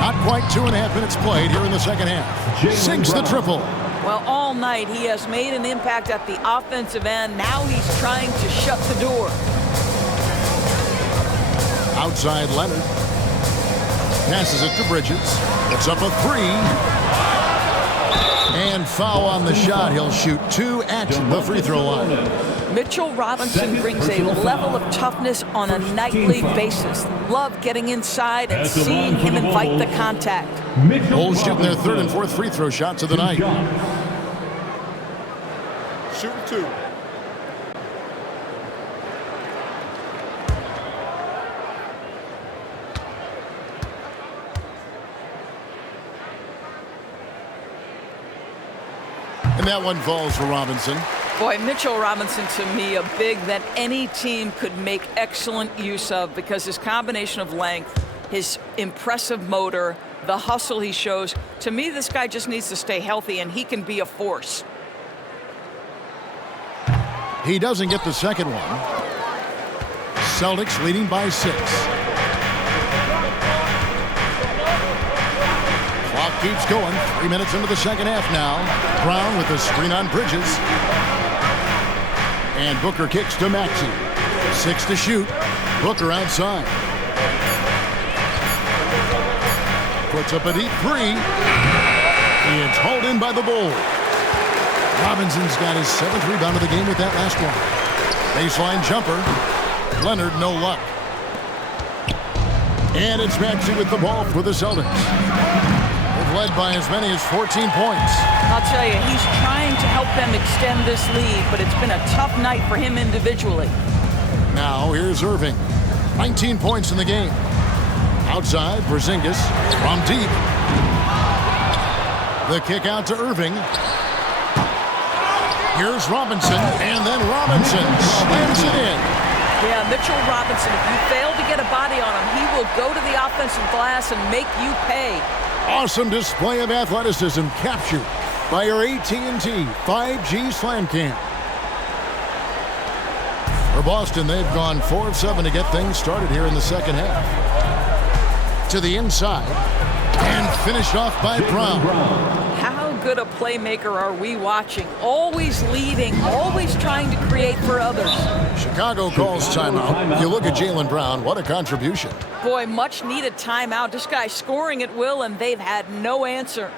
Not quite 2.5 minutes played here in the second half. Sinks the triple. Well, all night he has made an impact at the offensive end. Now he's trying to shut the door. Outside Leonard. Passes it to Bridges. It's up a 3. And foul on the shot. He'll shoot 2 at the free throw line. Mitchell Robinson brings a level of toughness on a nightly basis. Love getting inside and seeing him invite the contact. Bulls shooting their 3rd and 4th free throw shots of the night. Shooting 2. And that one falls for Robinson. Boy, Mitchell Robinson, to me, a big that any team could make excellent use of because his combination of length, his impressive motor, the hustle he shows. To me, this guy just needs to stay healthy, and he can be a force. He doesn't get the second one. Celtics leading by 6. Clock keeps going. 3 minutes into the second half now. Brown with the screen on Bridges. And Booker kicks to Maxey. 6 to shoot. Booker outside. Puts up a deep 3. It's hauled in by the Bulls. Robinson's got his 7th rebound of the game with that last one. Baseline jumper. Leonard, no luck. And it's Maxey with the ball for the Celtics. They've led by as many as 14 points. I'll tell you, he's trying to help them extend this lead, but it's been a tough night for him individually. Now here's Irving. 19 points in the game. Outside, Porzingis from deep. The kick out to Irving. Here's Robinson, and then Robinson slams it in. Yeah, Mitchell Robinson, if you fail to get a body on him, he will go to the offensive glass and make you pay. Awesome display of athleticism captured by our AT&T 5G Slam Cam. For Boston, they've gone 4 of 7 to get things started here in the second half. To the inside, and finished off by Brown. How good a playmaker are we watching? Always leading, always trying to create for others. Chicago calls timeout. You look at Jaylen Brown, what a contribution. Boy, much needed timeout. This guy scoring at will, and they've had no answer.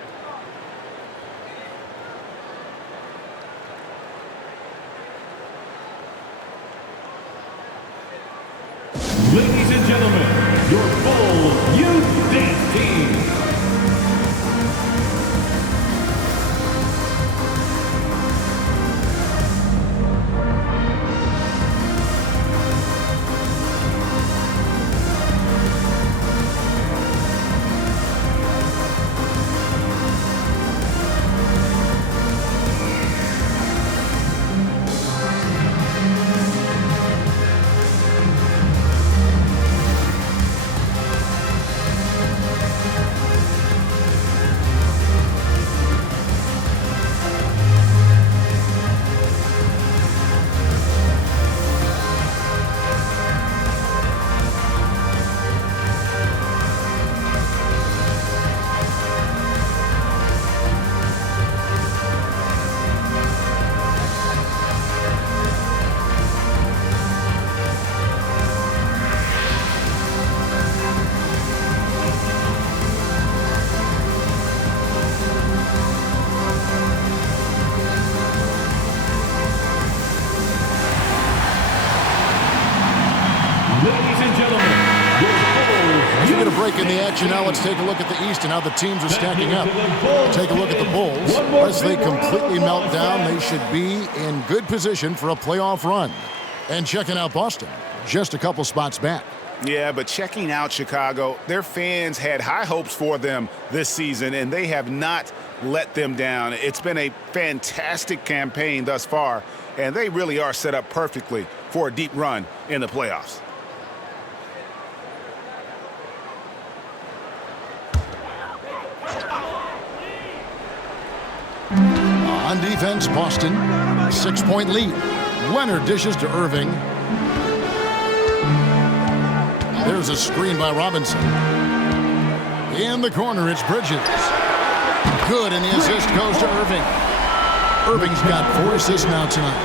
Ladies and gentlemen, your Bulls Youth Dance Team. In the action now, let's take a look at the East and how the teams are stacking up. Take a look at the Bulls. Unless they completely melt down, they should be in good position for a playoff run. And checking out Boston, just a couple spots back. Yeah, but checking out Chicago, their fans had high hopes for them this season, and they have not let them down. It's been a fantastic campaign thus far, and they really are set up perfectly for a deep run in the playoffs. On defense, Boston, 6-point lead. Leonard dishes to Irving. There's a screen by Robinson. In the corner, it's Bridges. Good, and the assist goes to Irving. Irving's got 4 assists now tonight.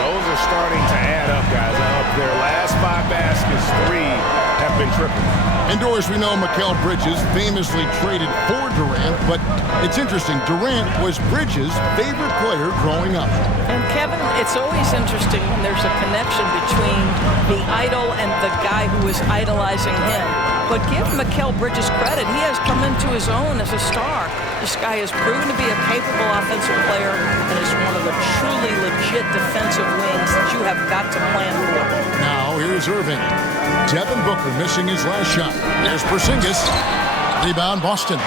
Those are starting to add up, guys. Of their last 5 baskets, 3 have been triple. Indoors, we know Mikal Bridges famously traded for Durant, but it's interesting. Durant was Bridges' favorite player growing up. And Kevin, it's always interesting when there's a connection between the idol and the guy who is idolizing him. But give Mikal Bridges credit. He has come into his own as a star. This guy has proven to be a capable offensive player and is one of the truly legit defensive wings that you have got to plan for. Now, here's Irving. Devin Booker missing his last shot. There's Porzingis. Rebound, Boston.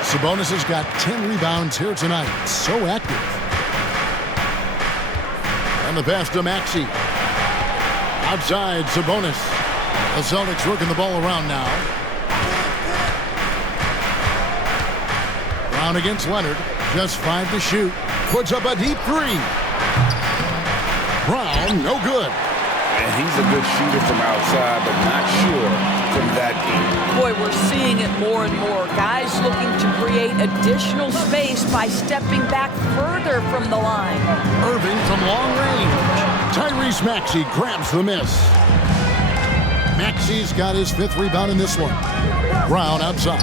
Sabonis has got 10 rebounds here tonight. So active. And the pass to Maxey. Outside, Sabonis. The Celtics working the ball around now. Brown against Leonard. Just 5 to shoot. Puts up a deep 3. Brown, no good. And he's a good shooter from outside, but not sure from that deep. Boy, we're seeing it more and more. Guys looking to create additional space by stepping back further from the line. Irving from long range. Tyrese Maxey grabs the miss. Maxey's got his 5th rebound in this one. Brown outside.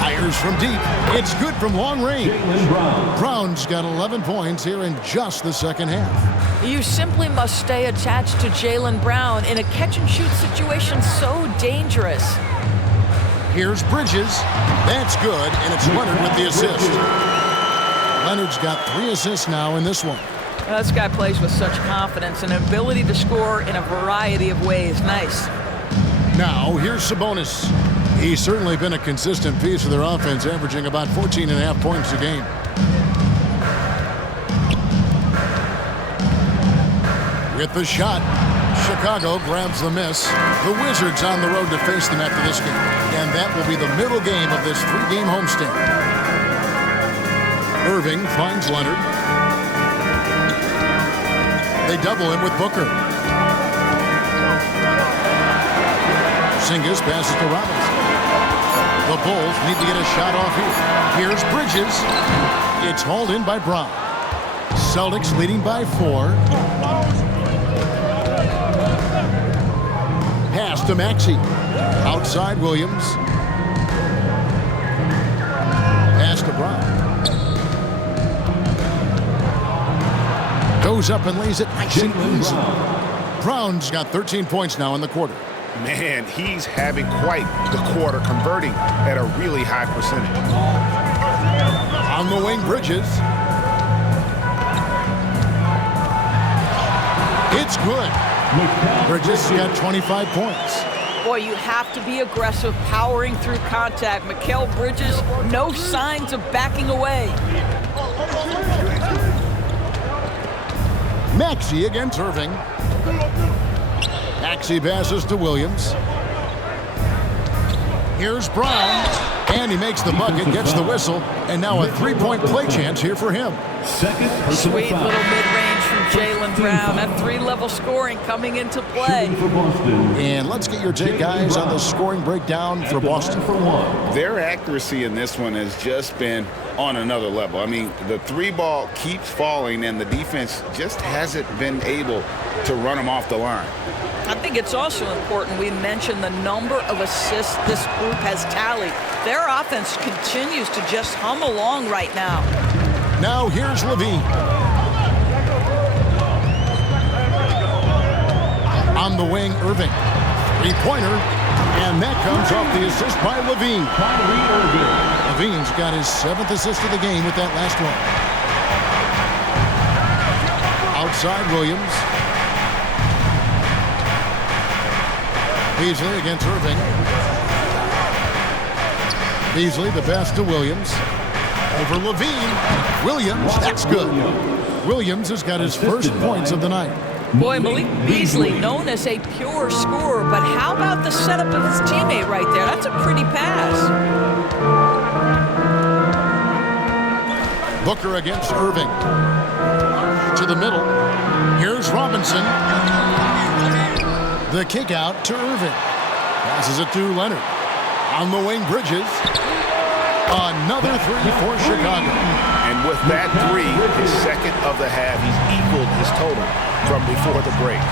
Fires from deep. It's good from long range. Brown's got 11 points here in just the second half. You simply must stay attached to Jaylen Brown in a catch-and-shoot situation so dangerous. Here's Bridges. That's good, and it's Leonard with the assist. Leonard's got 3 assists now in this one. Well, this guy plays with such confidence and ability to score in a variety of ways. Nice. Now, here's Sabonis. He's certainly been a consistent piece of their offense, averaging about 14.5 points a game. With the shot, Chicago grabs the miss. The Wizards on the road to face them after this game. And that will be the middle game of this 3-game homestand. Irving finds Leonard. They double him with Booker. Porzingis passes to Robinson. The Bulls need to get a shot off here. Here's Bridges. It's hauled in by Brown. Celtics leading by 4. Pass to Maxey. Outside Williams. Pass to Brown. Goes up and lays it nice and easy. Brown's got 13 points now in the quarter. Man, he's having quite the quarter, converting at a really high percentage. On the wing, Bridges. It's good. Bridges got 25 points. Boy, you have to be aggressive, powering through contact. Mikal Bridges, no signs of backing away. Maxey against Irving. Maxey passes to Williams. Here's Brown. And he makes the bucket, gets the whistle, and now a three-point play chance here for him. Sweet little mid-range from Jaylen Brown. That three-level scoring coming into play. And let's get your take, guys, on the scoring breakdown for Boston. Their accuracy in this one has just been on another level. I mean, the three ball keeps falling, and the defense just hasn't been able to run them off the line. I think it's also important we mention the number of assists this group has tallied. Their offense continues to just hum along right now. Now here's Levine. On the wing, Irving. Three-pointer. And that comes off the assist by Levine. Levine's got his 7th assist of the game with that last one. Outside Williams. Beasley against Irving. Beasley the pass to Williams. Over Levine. Williams, that's good. Williams has got his first points of the night. Boy, Malik Beasley, known as a pure scorer, but how about the setup of his teammate right there? That's a pretty pass. Booker against Irving. To the middle. Here's Robinson. The kick out to Irving. Passes it to Leonard. On the wing, Bridges. Another three for Chicago. And with that three, his second of the half, he's equaled his total from before the break.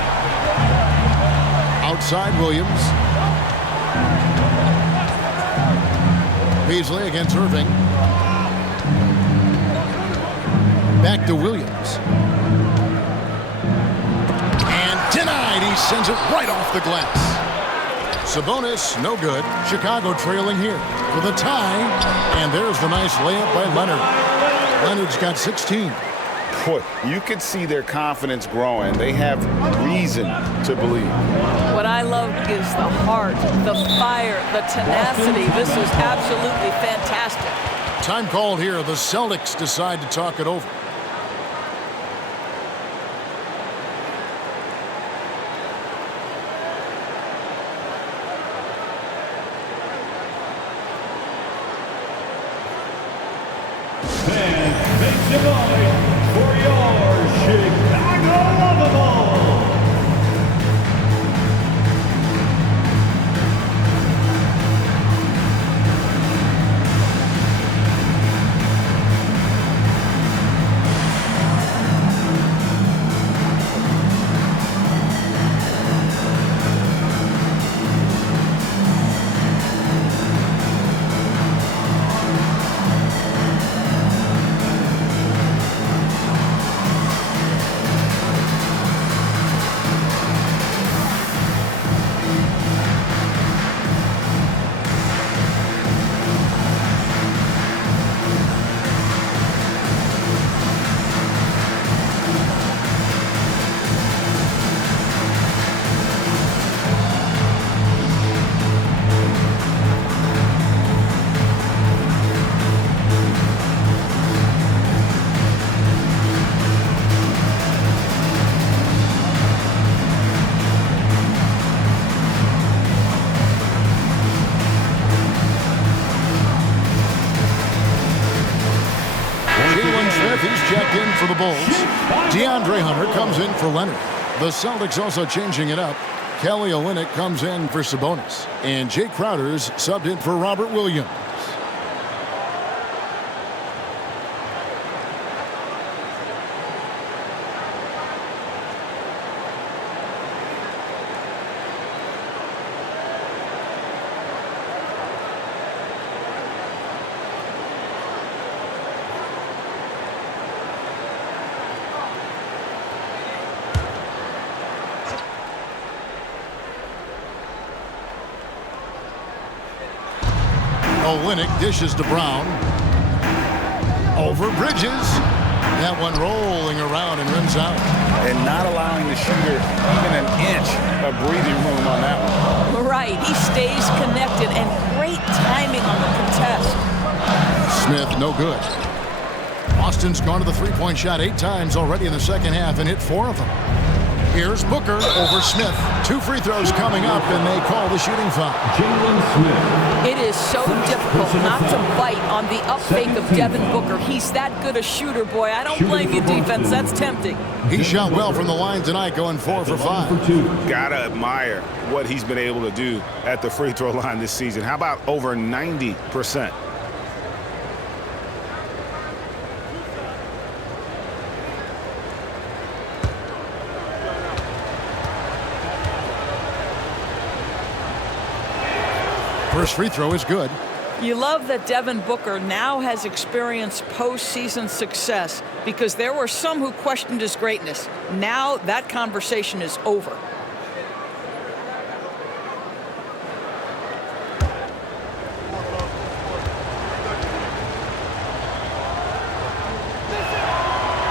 Outside Williams. Beasley against Irving. Back to Williams. And denied. He sends it right off the glass. Sabonis, no good. Chicago trailing here with a tie. And there's the nice layup by Leonard. Leonard's got 16. Boy, you can see their confidence growing. They have reason to believe. What I love is the heart, the fire, the tenacity. This is absolutely fantastic. Time called here. The Celtics decide to talk it over. For your Chicago Bulls. Checked in for the Bulls. DeAndre Hunter comes in for Leonard. The Celtics also changing it up. Kelly Olynyk comes in for Sabonis. And Jay Crowder's subbed in for Robert Williams. Olynyk dishes to Brown. Over Bridges. That one rolling around and rims out. And not allowing the shooter even an inch of breathing room on that one. Right. He stays connected, and great timing on the contest. Smith, no good. Boston's gone to the three-point shot 8 times already in the second half and hit 4 of them. Here's Booker over Smith. 2 free throws coming up, and they call the shooting foul. Jalen Smith. It is so difficult not to bite on the up fake of Devin Booker. He's that good a shooter, boy. I don't blame you, defense. That's tempting. He shot well from the line tonight, going 4 for 5. Gotta admire what he's been able to do at the free throw line this season. How about over 90%? First free throw is good. You love that Devin Booker now has experienced postseason success, because there were some who questioned his greatness. Now that conversation is over.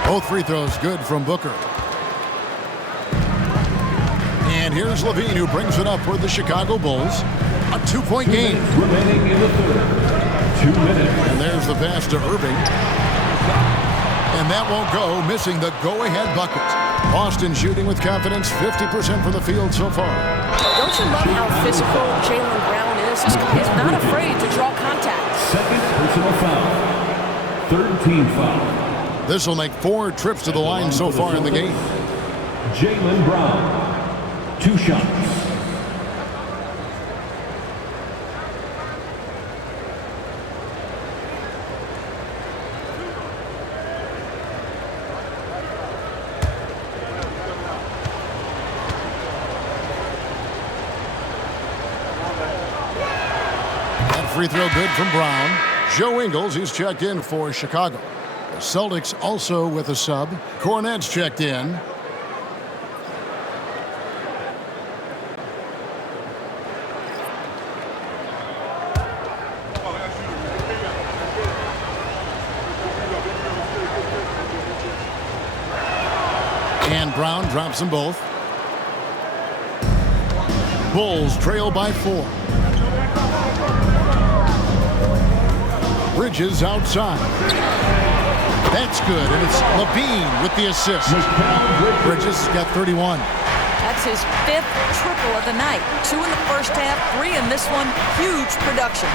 Both free throws good from Booker. And here's Levine, who brings it up for the Chicago Bulls. A 2-point game. Remaining in the third. 2 minutes. And there's the pass to Irving. And that won't go, missing the go-ahead bucket. Boston shooting with confidence, 50% from the field so far. Don't you love how physical Jaylen Brown is? This guy is not afraid to draw contact. Second personal foul. Third team foul. This will make 4 trips to the line so far in the game. Jaylen Brown. 2 shots. Free throw good from Brown. Joe Ingles, he's checked in for Chicago. The Celtics also with a sub. Cornette's checked in. And Brown drops them both. Bulls trail by 4. Bridges outside. That's good, and it's Levine with the assist. Bridges got 31. That's his 5th triple of the night. 2 in the first half, 3 in this one. Huge production.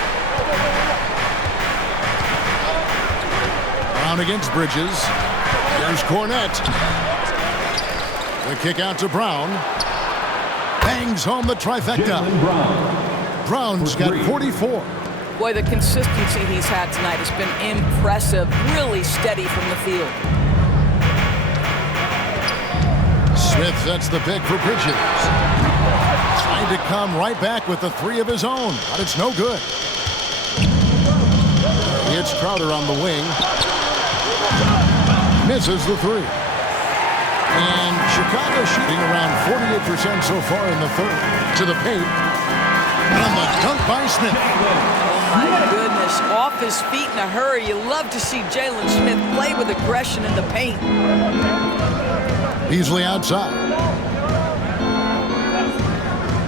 Brown against Bridges. Here's Cornette. The kick out to Brown. Bangs home the trifecta. Brown's got 44. Boy, the consistency he's had tonight has been impressive. Really steady from the field. Smith sets the pick for Bridges. Trying to come right back with the 3 of his own, but it's no good. He hits Crowder on the wing. Misses the 3. And Chicago shooting around 48% so far in the third. To the paint. And the dunk by Smith. My goodness, off his feet in a hurry. You love to see Jalen Smith play with aggression in the paint. Beasley outside.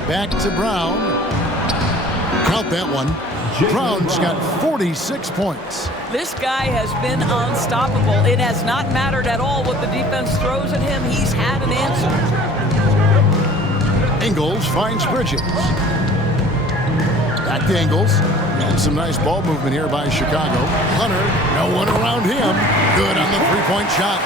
Back to Brown. Count that one. Brown's got 46 points. This guy has been unstoppable. It has not mattered at all what the defense throws at him. He's had an answer. Ingles finds Bridges. Back to Ingles. And some nice ball movement here by Chicago. Hunter, no one around him. Good on the 3-point shot.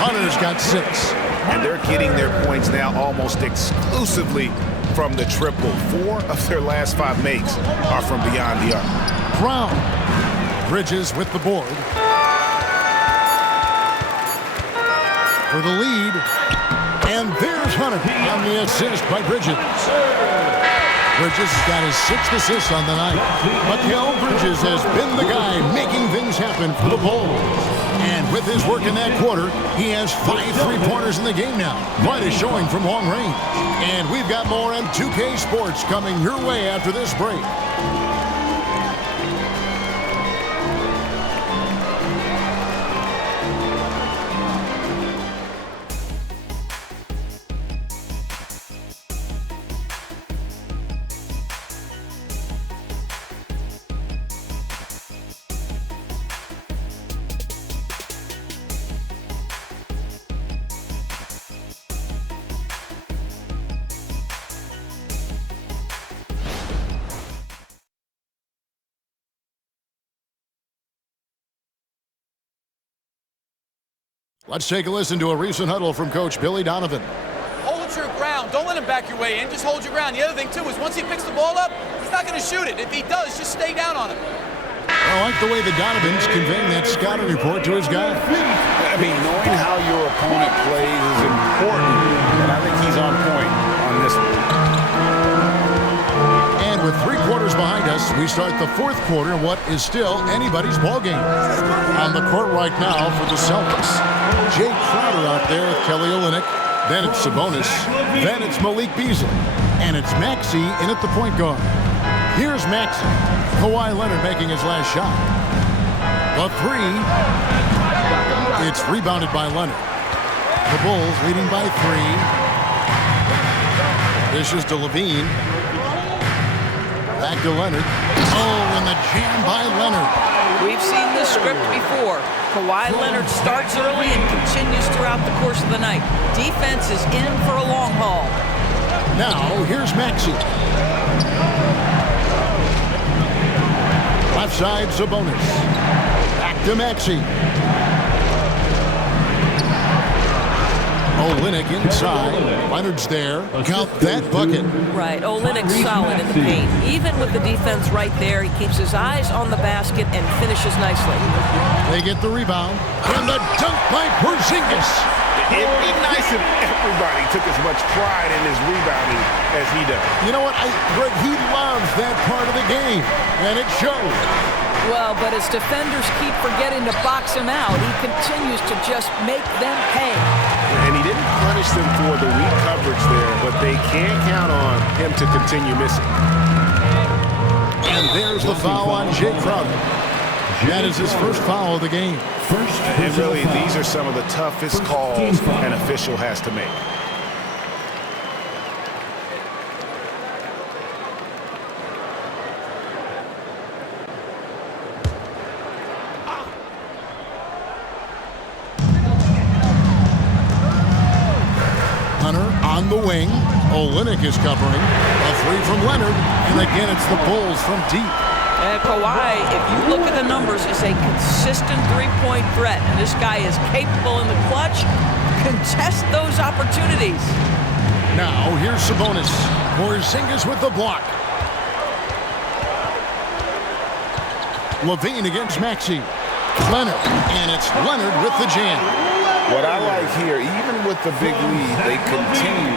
Hunter's got 6. and they're getting their points now almost exclusively from the triple. 4 of their last 5 makes are from beyond the arc. Brown. Bridges with the board. For the lead. And there's Hunter on the assist by Bridges. Bridges has got his 6th assist on the night. Mikal Bridges has been the guy making things happen for the Bulls. And with his work in that quarter, he has 5 3-pointers in the game now. Quite a showing from long range. And we've got more M2K Sports coming your way after this break. Let's take a listen to a recent huddle from Coach Billy Donovan. Hold your ground. Don't let him back your way in. Just hold your ground. The other thing, too, is once he picks the ball up, he's not going to shoot it. If he does, just stay down on him. I like the way the Donovan's conveying that scouting report to his guys. I mean, knowing how your opponent plays is important, and I think he's on point on this one. And with 3 quarters behind us, we start the 4th quarter in what is still anybody's ballgame. On the court right now for the Celtics, Jake Crowder out there with Kelly Olynyk. Then it's Sabonis. Then it's Malik Beasley. And it's Maxey in at the point guard. Here's Maxey. Kawhi Leonard making his last shot. The 3. It's rebounded by Leonard. The Bulls leading by 3. This is to Levine. Back to Leonard. Oh, and the jam by Leonard. We've seen this script before. Kawhi Leonard starts early and continues throughout the course of the night. Defense is in for a long haul. Now, here's Maxey. Left side, Sabonis. Back to Maxey. Olynyk inside. Leonard's there. Count that bucket. Right. Olynyk's solid in the paint. Even with the defense right there, he keeps his eyes on the basket and finishes nicely. They get the rebound. And the dunk by Porzingis. It'd be nice if everybody took as much pride in his rebounding as he does. You know what? Greg, he loves that part of the game, and it shows. Well, but as defenders keep forgetting to box him out, he continues to just make them pay. And he didn't punish them for the weak coverage there, but they can't count on him to continue missing. And there's the foul on Jake Crowder. That is his first foul of the game. And really, these are some of the toughest calls an official has to make. Hunter on the wing. Olynyk is covering. A 3 from Leonard. And again, it's the Bulls from deep. And Kawhi, if you look at the numbers, is a consistent three-point threat. And this guy is capable in the clutch. Contest those opportunities. Now, here's Sabonis. Porzingis with the block. Levine against Maxey. Leonard. And it's Leonard with the jam. What I like here, even with the big lead, they continue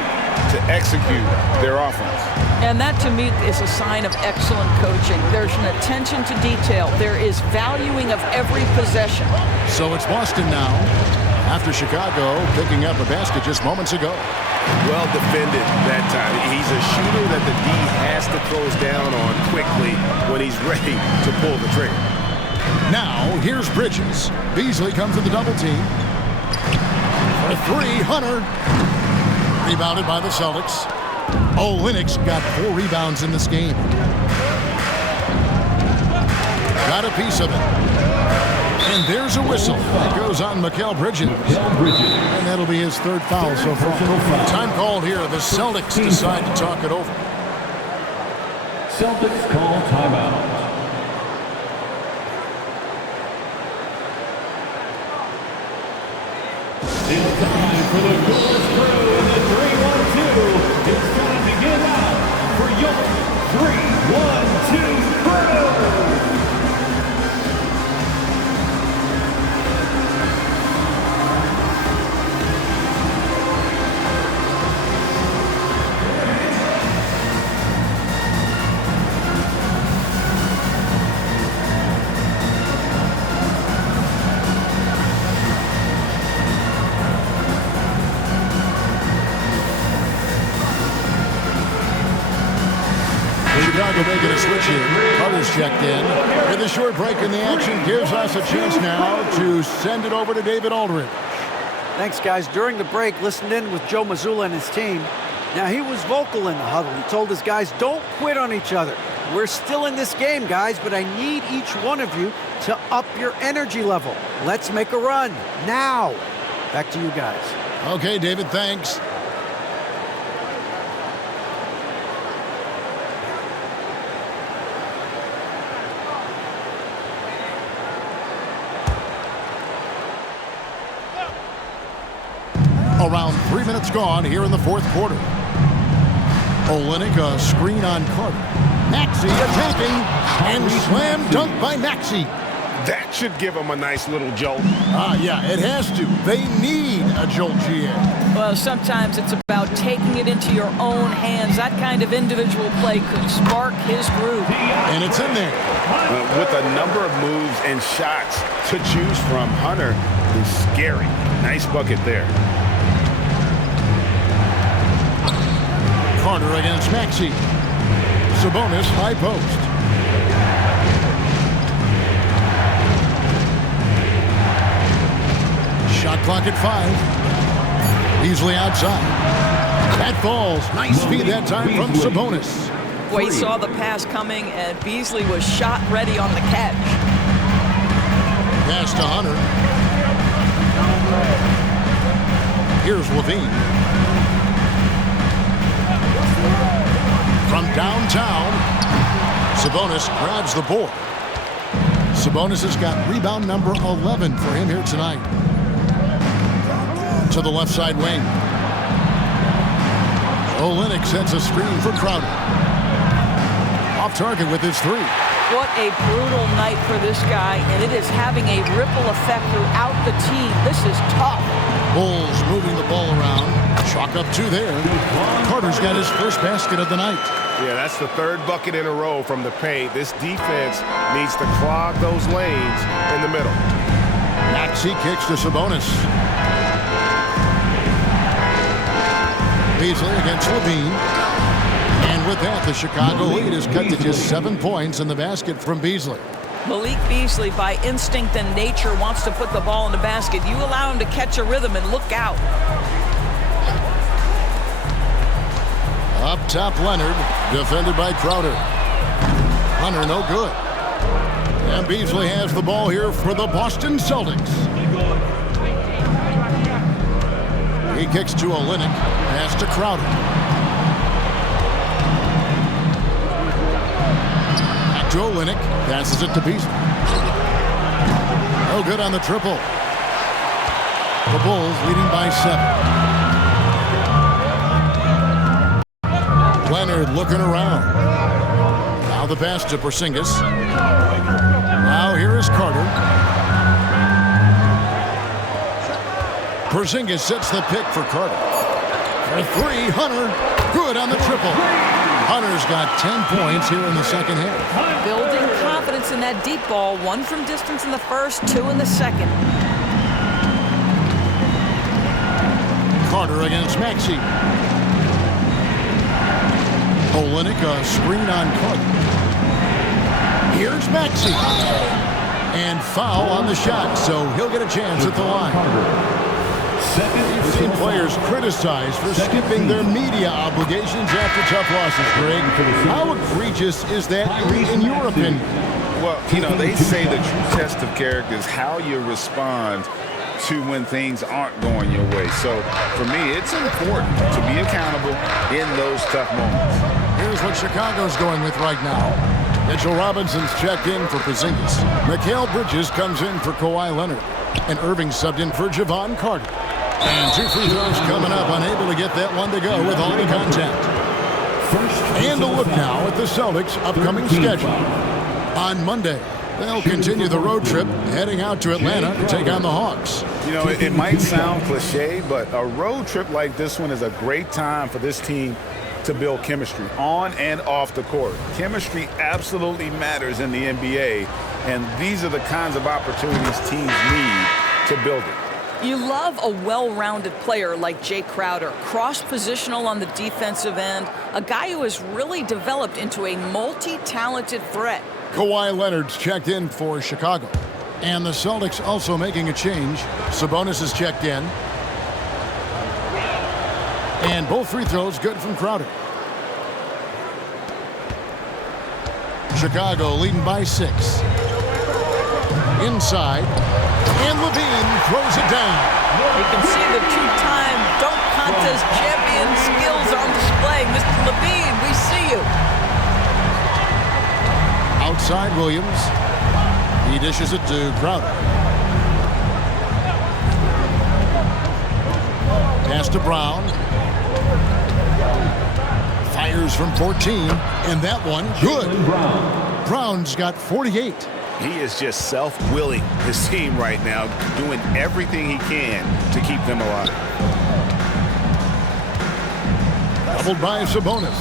to execute their offense. And that, to me, is a sign of excellent coaching. There's an attention to detail. There is valuing of every possession. So it's Boston now, after Chicago picking up a basket just moments ago. Well defended that time. He's a shooter that the D has to close down on quickly when he's ready to pull the trigger. Now, here's Bridges. Beasley comes with the double team. For 3, Hunter. Rebounded by the Celtics. Olynyk's got 4 rebounds in this game. Got a piece of it. And there's a whistle. That goes on Mikal Bridges. And that'll be his 3rd foul so far. Time called here. The Celtics decide to talk it over. Celtics call timeout. It's time for the Goals crew in the 3-1-2, it's time to give out for your 3-1-2 crew. Chicago making a switch here. Carter's checked in. With a short break in the action gives us a chance now to send it over to David Aldridge. Thanks, guys. During the break, listened in with Joe Mazzulla and his team. Now, he was vocal in the huddle. He told his guys, don't quit on each other. We're still in this game, guys, but I need each one of you to up your energy level. Let's make a run now. Back to you guys. Okay, David, thanks. Around 3 minutes gone here in the fourth quarter. Olynyk, a screen on Carter. Maxey attacking and slam dunk by Maxey. That should give them a nice little jolt. Yeah, it has to. They need a jolt, GA. Well, sometimes it's about taking it into your own hands. That kind of individual play could spark his groove. And it's in there. With a number of moves and shots to choose from, Hunter is scary. Nice bucket there. Carter against Maxey. Sabonis, high post. Shot clock at 5. Beasley outside. That falls. Nice feed that time from Sabonis. Well, he saw the pass coming, and Beasley was shot ready on the catch. Pass to Hunter. Here's Levine. From downtown, Sabonis grabs the board. Sabonis has got rebound number 11 for him here tonight. To the left side wing. Olynyk sets a screen for Crowder. Off target with his 3. What a brutal night for this guy, and it is having a ripple effect throughout the team. This is tough. Bulls moving the ball around. Chalk up 2 there. Carter's got his first basket of the night. Yeah, that's the third bucket in a row from the paint. This defense needs to clog those lanes in the middle. Maxey kicks to Sabonis. Beasley against Levine. And with that, the Chicago lead is cut to just 7 points in the basket from Beasley. Malik Beasley, by instinct and nature, wants to put the ball in the basket. You allow him to catch a rhythm and look out. Up top, Leonard, defended by Crowder. Hunter, no good. And Beasley has the ball here for the Boston Celtics. He kicks to Olynyk, pass to Crowder. Back to Olynyk, passes it to Beasley. No good on the triple. The Bulls leading by 7. Leonard looking around. Now the pass to Porzingis. Now here is Carter. Porzingis sets the pick for Carter. For 3, Hunter. Good on the triple. Hunter's got 10 points here in the second half. Building confidence in that deep ball. 1 from distance in the first, 2 in the second. Carter against Maxey. Olynyk, a screen on Carter. Here's Maxey. And foul on the shot, so he'll get a chance at the line. We've seen players criticized for skipping their media obligations after tough losses, Greg. How egregious is that in your opinion? Well, you know, they say the true test of character is how you respond to when things aren't going your way. So, for me, it's important to be accountable in those tough moments. Here's what Chicago's going with right now. Mitchell Robinson's checked in for Porzingis. Mikal Bridges comes in for Kawhi Leonard. And Irving subbed in for Javon Carter. And 2 free throws coming up, unable to get that one to go with all the contact. And a look now at the Celtics' upcoming schedule. On Monday, they'll continue the road trip, heading out to Atlanta to take on the Hawks. You know, it might sound cliche, but a road trip like this one is a great time for this team to build chemistry on and off the court. Chemistry absolutely matters in the NBA, and these are the kinds of opportunities teams need to build it. You love a well-rounded player like Jay Crowder, cross-positional on the defensive end, a guy who has really developed into a multi-talented threat. Kawhi Leonard's checked in for Chicago. And the Celtics also making a change. Sabonis is checked in. And both free throws good from Crowder. Chicago leading by 6. Inside. And Levine throws it down. You can see the two-time dunk contest champion skills on display. Mr. Levine, we see you. Outside Williams. He dishes it to Crowder. Pass to Brown. Fires from 14. And that one, good. Brown's got 48. He is just self-willing, his team right now, doing everything he can to keep them alive. Doubled by Sabonis.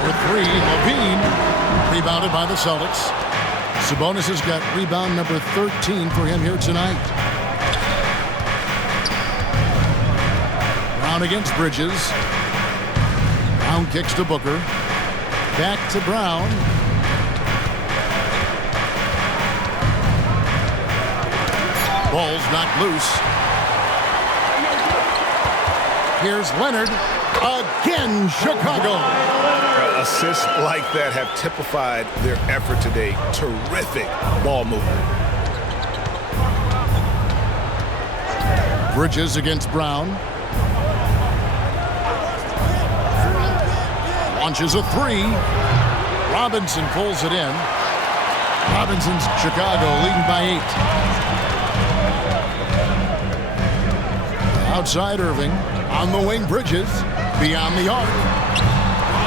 For 3, Levine. Rebounded by the Celtics. Sabonis has got rebound number 13 for him here tonight. Brown against Bridges. Brown kicks to Booker. Back to Brown. Ball's knocked loose. Here's Leonard. Again, Chicago. Assists like that have typified their effort today. Terrific ball movement. Bridges against Brown. Launches a 3. Robinson pulls it in. Robinson's Chicago leading by 8. Outside Irving. On the wing, Bridges. Beyond the arc.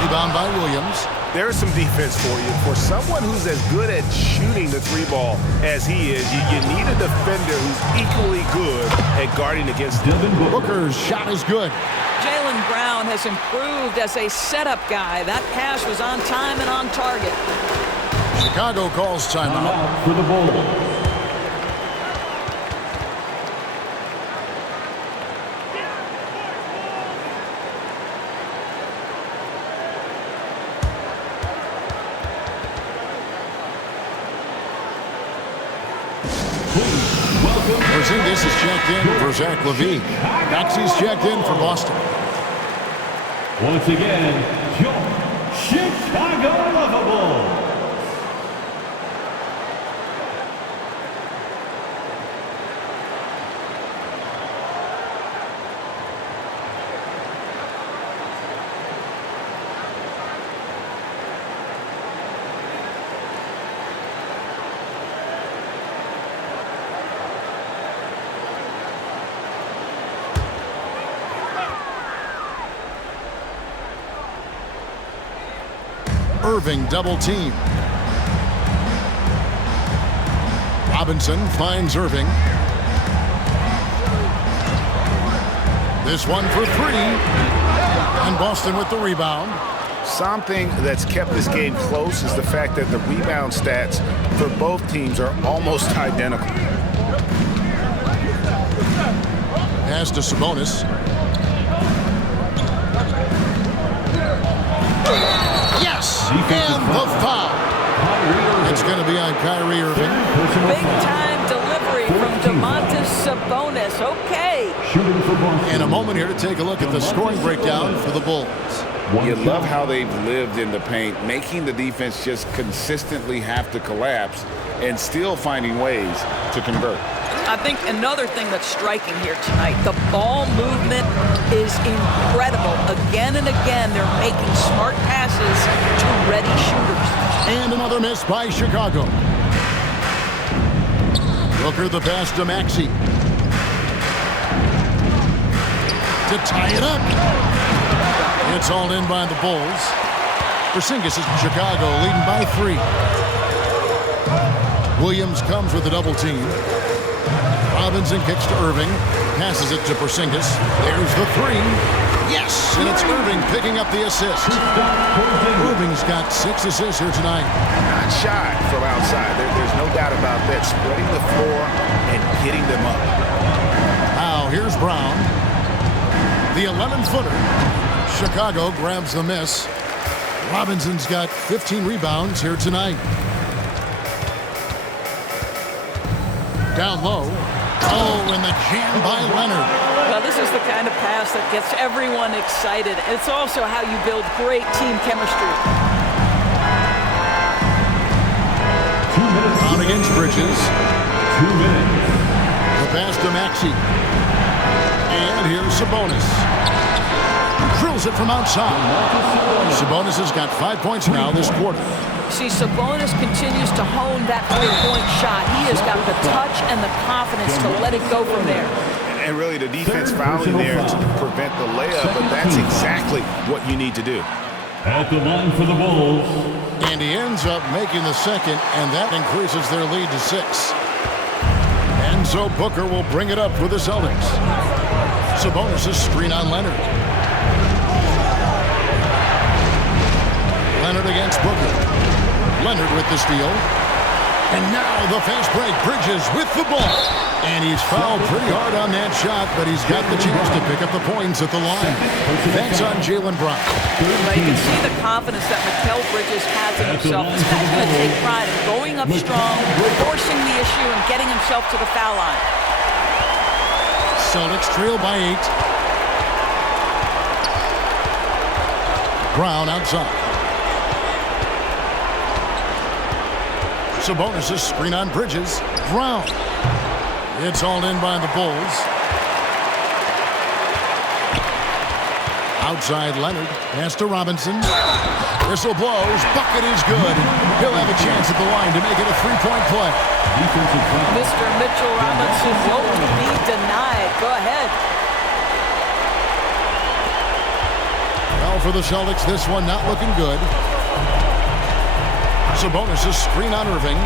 Rebound by Williams. There's some defense for you. For someone who's as good at shooting the 3-ball as he is, you need a defender who's equally good at guarding against Devin Booker. Booker's shot is good. Jaylen Brown has improved as a setup guy. That pass was on time and on target. Chicago calls timeout. For the Bulls. Porzingis is checked in for Zach LaVine. Maxey's checked in for Boston. Once again, your Chicago Bulls. Irving double team. Robinson finds Irving. This one for 3. And Boston with the rebound. Something that's kept this game close is the fact that the rebound stats for both teams are almost identical. Pass to Sabonis. Yes! And the foul. It's going to be on Kyrie Irving. Big-time delivery from Domantas Sabonis. Okay. In a moment here to take a look at the scoring breakdown for the Bulls. You love how they've lived in the paint, making the defense just consistently have to collapse and still finding ways to convert. I think another thing that's striking here tonight, the ball movement is incredible. Again and again, they're making smart passes to ready shooters. And another miss by Chicago. Booker the pass to Maxey. to tie it up. It's all in by the Bulls. Porzingis is Chicago leading by 3. Williams comes with a double team. Robinson kicks to Irving. Passes it to Porzingis. There's the 3. Yes, and it's Irving picking up the assist. Irving's got 6 assists here tonight. Not shy from outside. There's no doubt about that. Spreading the floor and getting them up. Now here's Brown. The 11-footer. Chicago grabs the miss. Robinson's got 15 rebounds here tonight. Down low. Oh, and the jam by Leonard. Well, this is the kind of pass that gets everyone excited. It's also how you build great team chemistry. Brown against Bridges. 2 minutes. The pass to Maxey. And here's Sabonis. Drills it from outside. Sabonis has got 5 points now this quarter. See, Sabonis continues to hone that three-point shot. He has got the touch and the confidence to let it go from there. And really the defense fouling there to prevent the layup, but that's exactly what you need to do. At the line for the Bulls. And he ends up making the second, and that increases their lead to 6. And so Booker will bring it up for the Celtics. Sabonis' screen on Leonard. Leonard against Booker. Leonard with the steal. And now the fast break. Bridges with the ball. And he's fouled pretty hard on that shot, but he's got the chance to pick up the points at the line. That's on Jaylen Brown. Well, you can see the confidence that Mikal Bridges has in himself. This guy's going to take pride in going up strong, forcing the issue, and getting himself to the foul line. Celtics trail by 8. Brown outside. Sabonis' screen on Bridges. Brown. It's hauled in by the Bulls. Outside Leonard. Pass to Robinson. Whistle blows. Bucket is good. He'll have a chance at the line to make it a 3-point play. Mr. Mitchell Robinson won't be denied. Go ahead. Well, for the Celtics, this one not looking good. Sabonis' screen on Irving.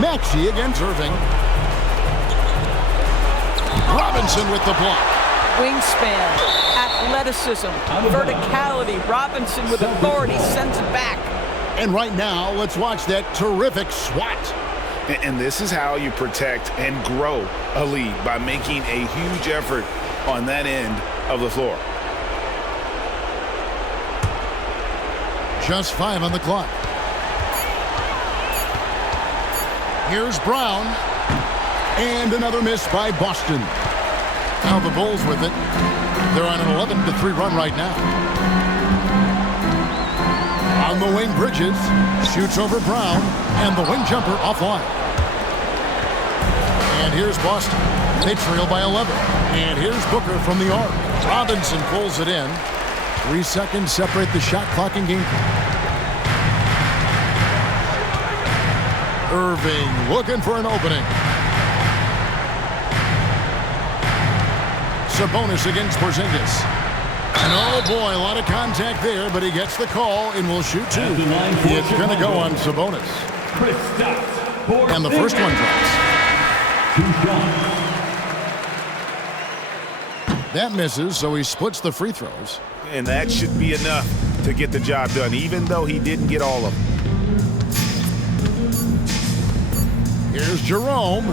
Maxey against Irving. Robinson with the block. Wingspan, athleticism, verticality. Robinson with authority sends it back. And right now, let's watch that terrific swat. And this is how you protect and grow a lead, by making a huge effort on that end of the floor. Just 5 on the clock. Here's Brown. And another miss by Boston. Now the Bulls with it. They're on an 11-3 run right now. On the wing, Bridges shoots over Brown, and the wing jumper offline. And here's Boston. They trail by 11. And here's Booker from the arc. Robinson pulls it in. 3 seconds separate the shot clock and game clock. Irving looking for an opening. Sabonis against Porzingis. And oh boy, a lot of contact there, but he gets the call and will shoot 2. It's going to go on Sabonis. And the first one drops. 2 shots. That misses, so he splits the free throws. And that should be enough to get the job done, even though he didn't get all of them. Here's Jerome.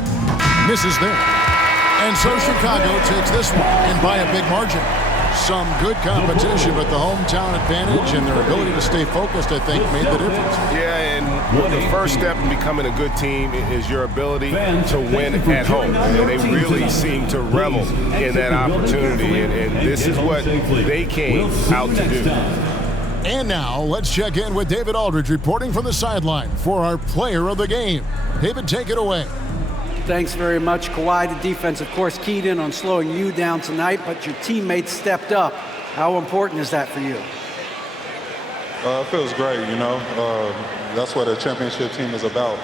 Misses there. And so Chicago takes this one, and by a big margin. Some good competition, but the hometown advantage and their ability to stay focused, I think, made the difference. Yeah, and the first step in becoming a good team is your ability to win at home. And they really seem to revel in that opportunity, and this is what they came out to do. And now, let's check in with David Aldridge reporting from the sideline for our player of the game. David, take it away. Thanks very much, Kawhi. The defense, of course, keyed in on slowing you down tonight, but your teammates stepped up. How important is that for you? It feels great, you know. That's what a championship team is about.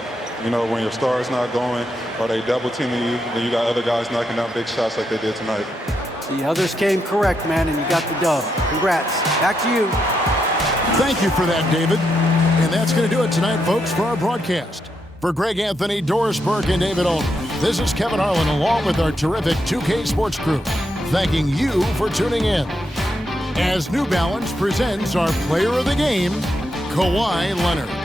You know, when your star is not going or they double teaming you, then you got other guys knocking down big shots like they did tonight. The others came correct, man, and you got the dub. Congrats. Back to you. Thank you for that, David. And that's going to do it tonight, folks, for our broadcast. For Greg Anthony, Doris Burke, and David Olney, this is Kevin Harlan along with our terrific 2K Sports crew, thanking you for tuning in. As New Balance presents our player of the game, Kawhi Leonard.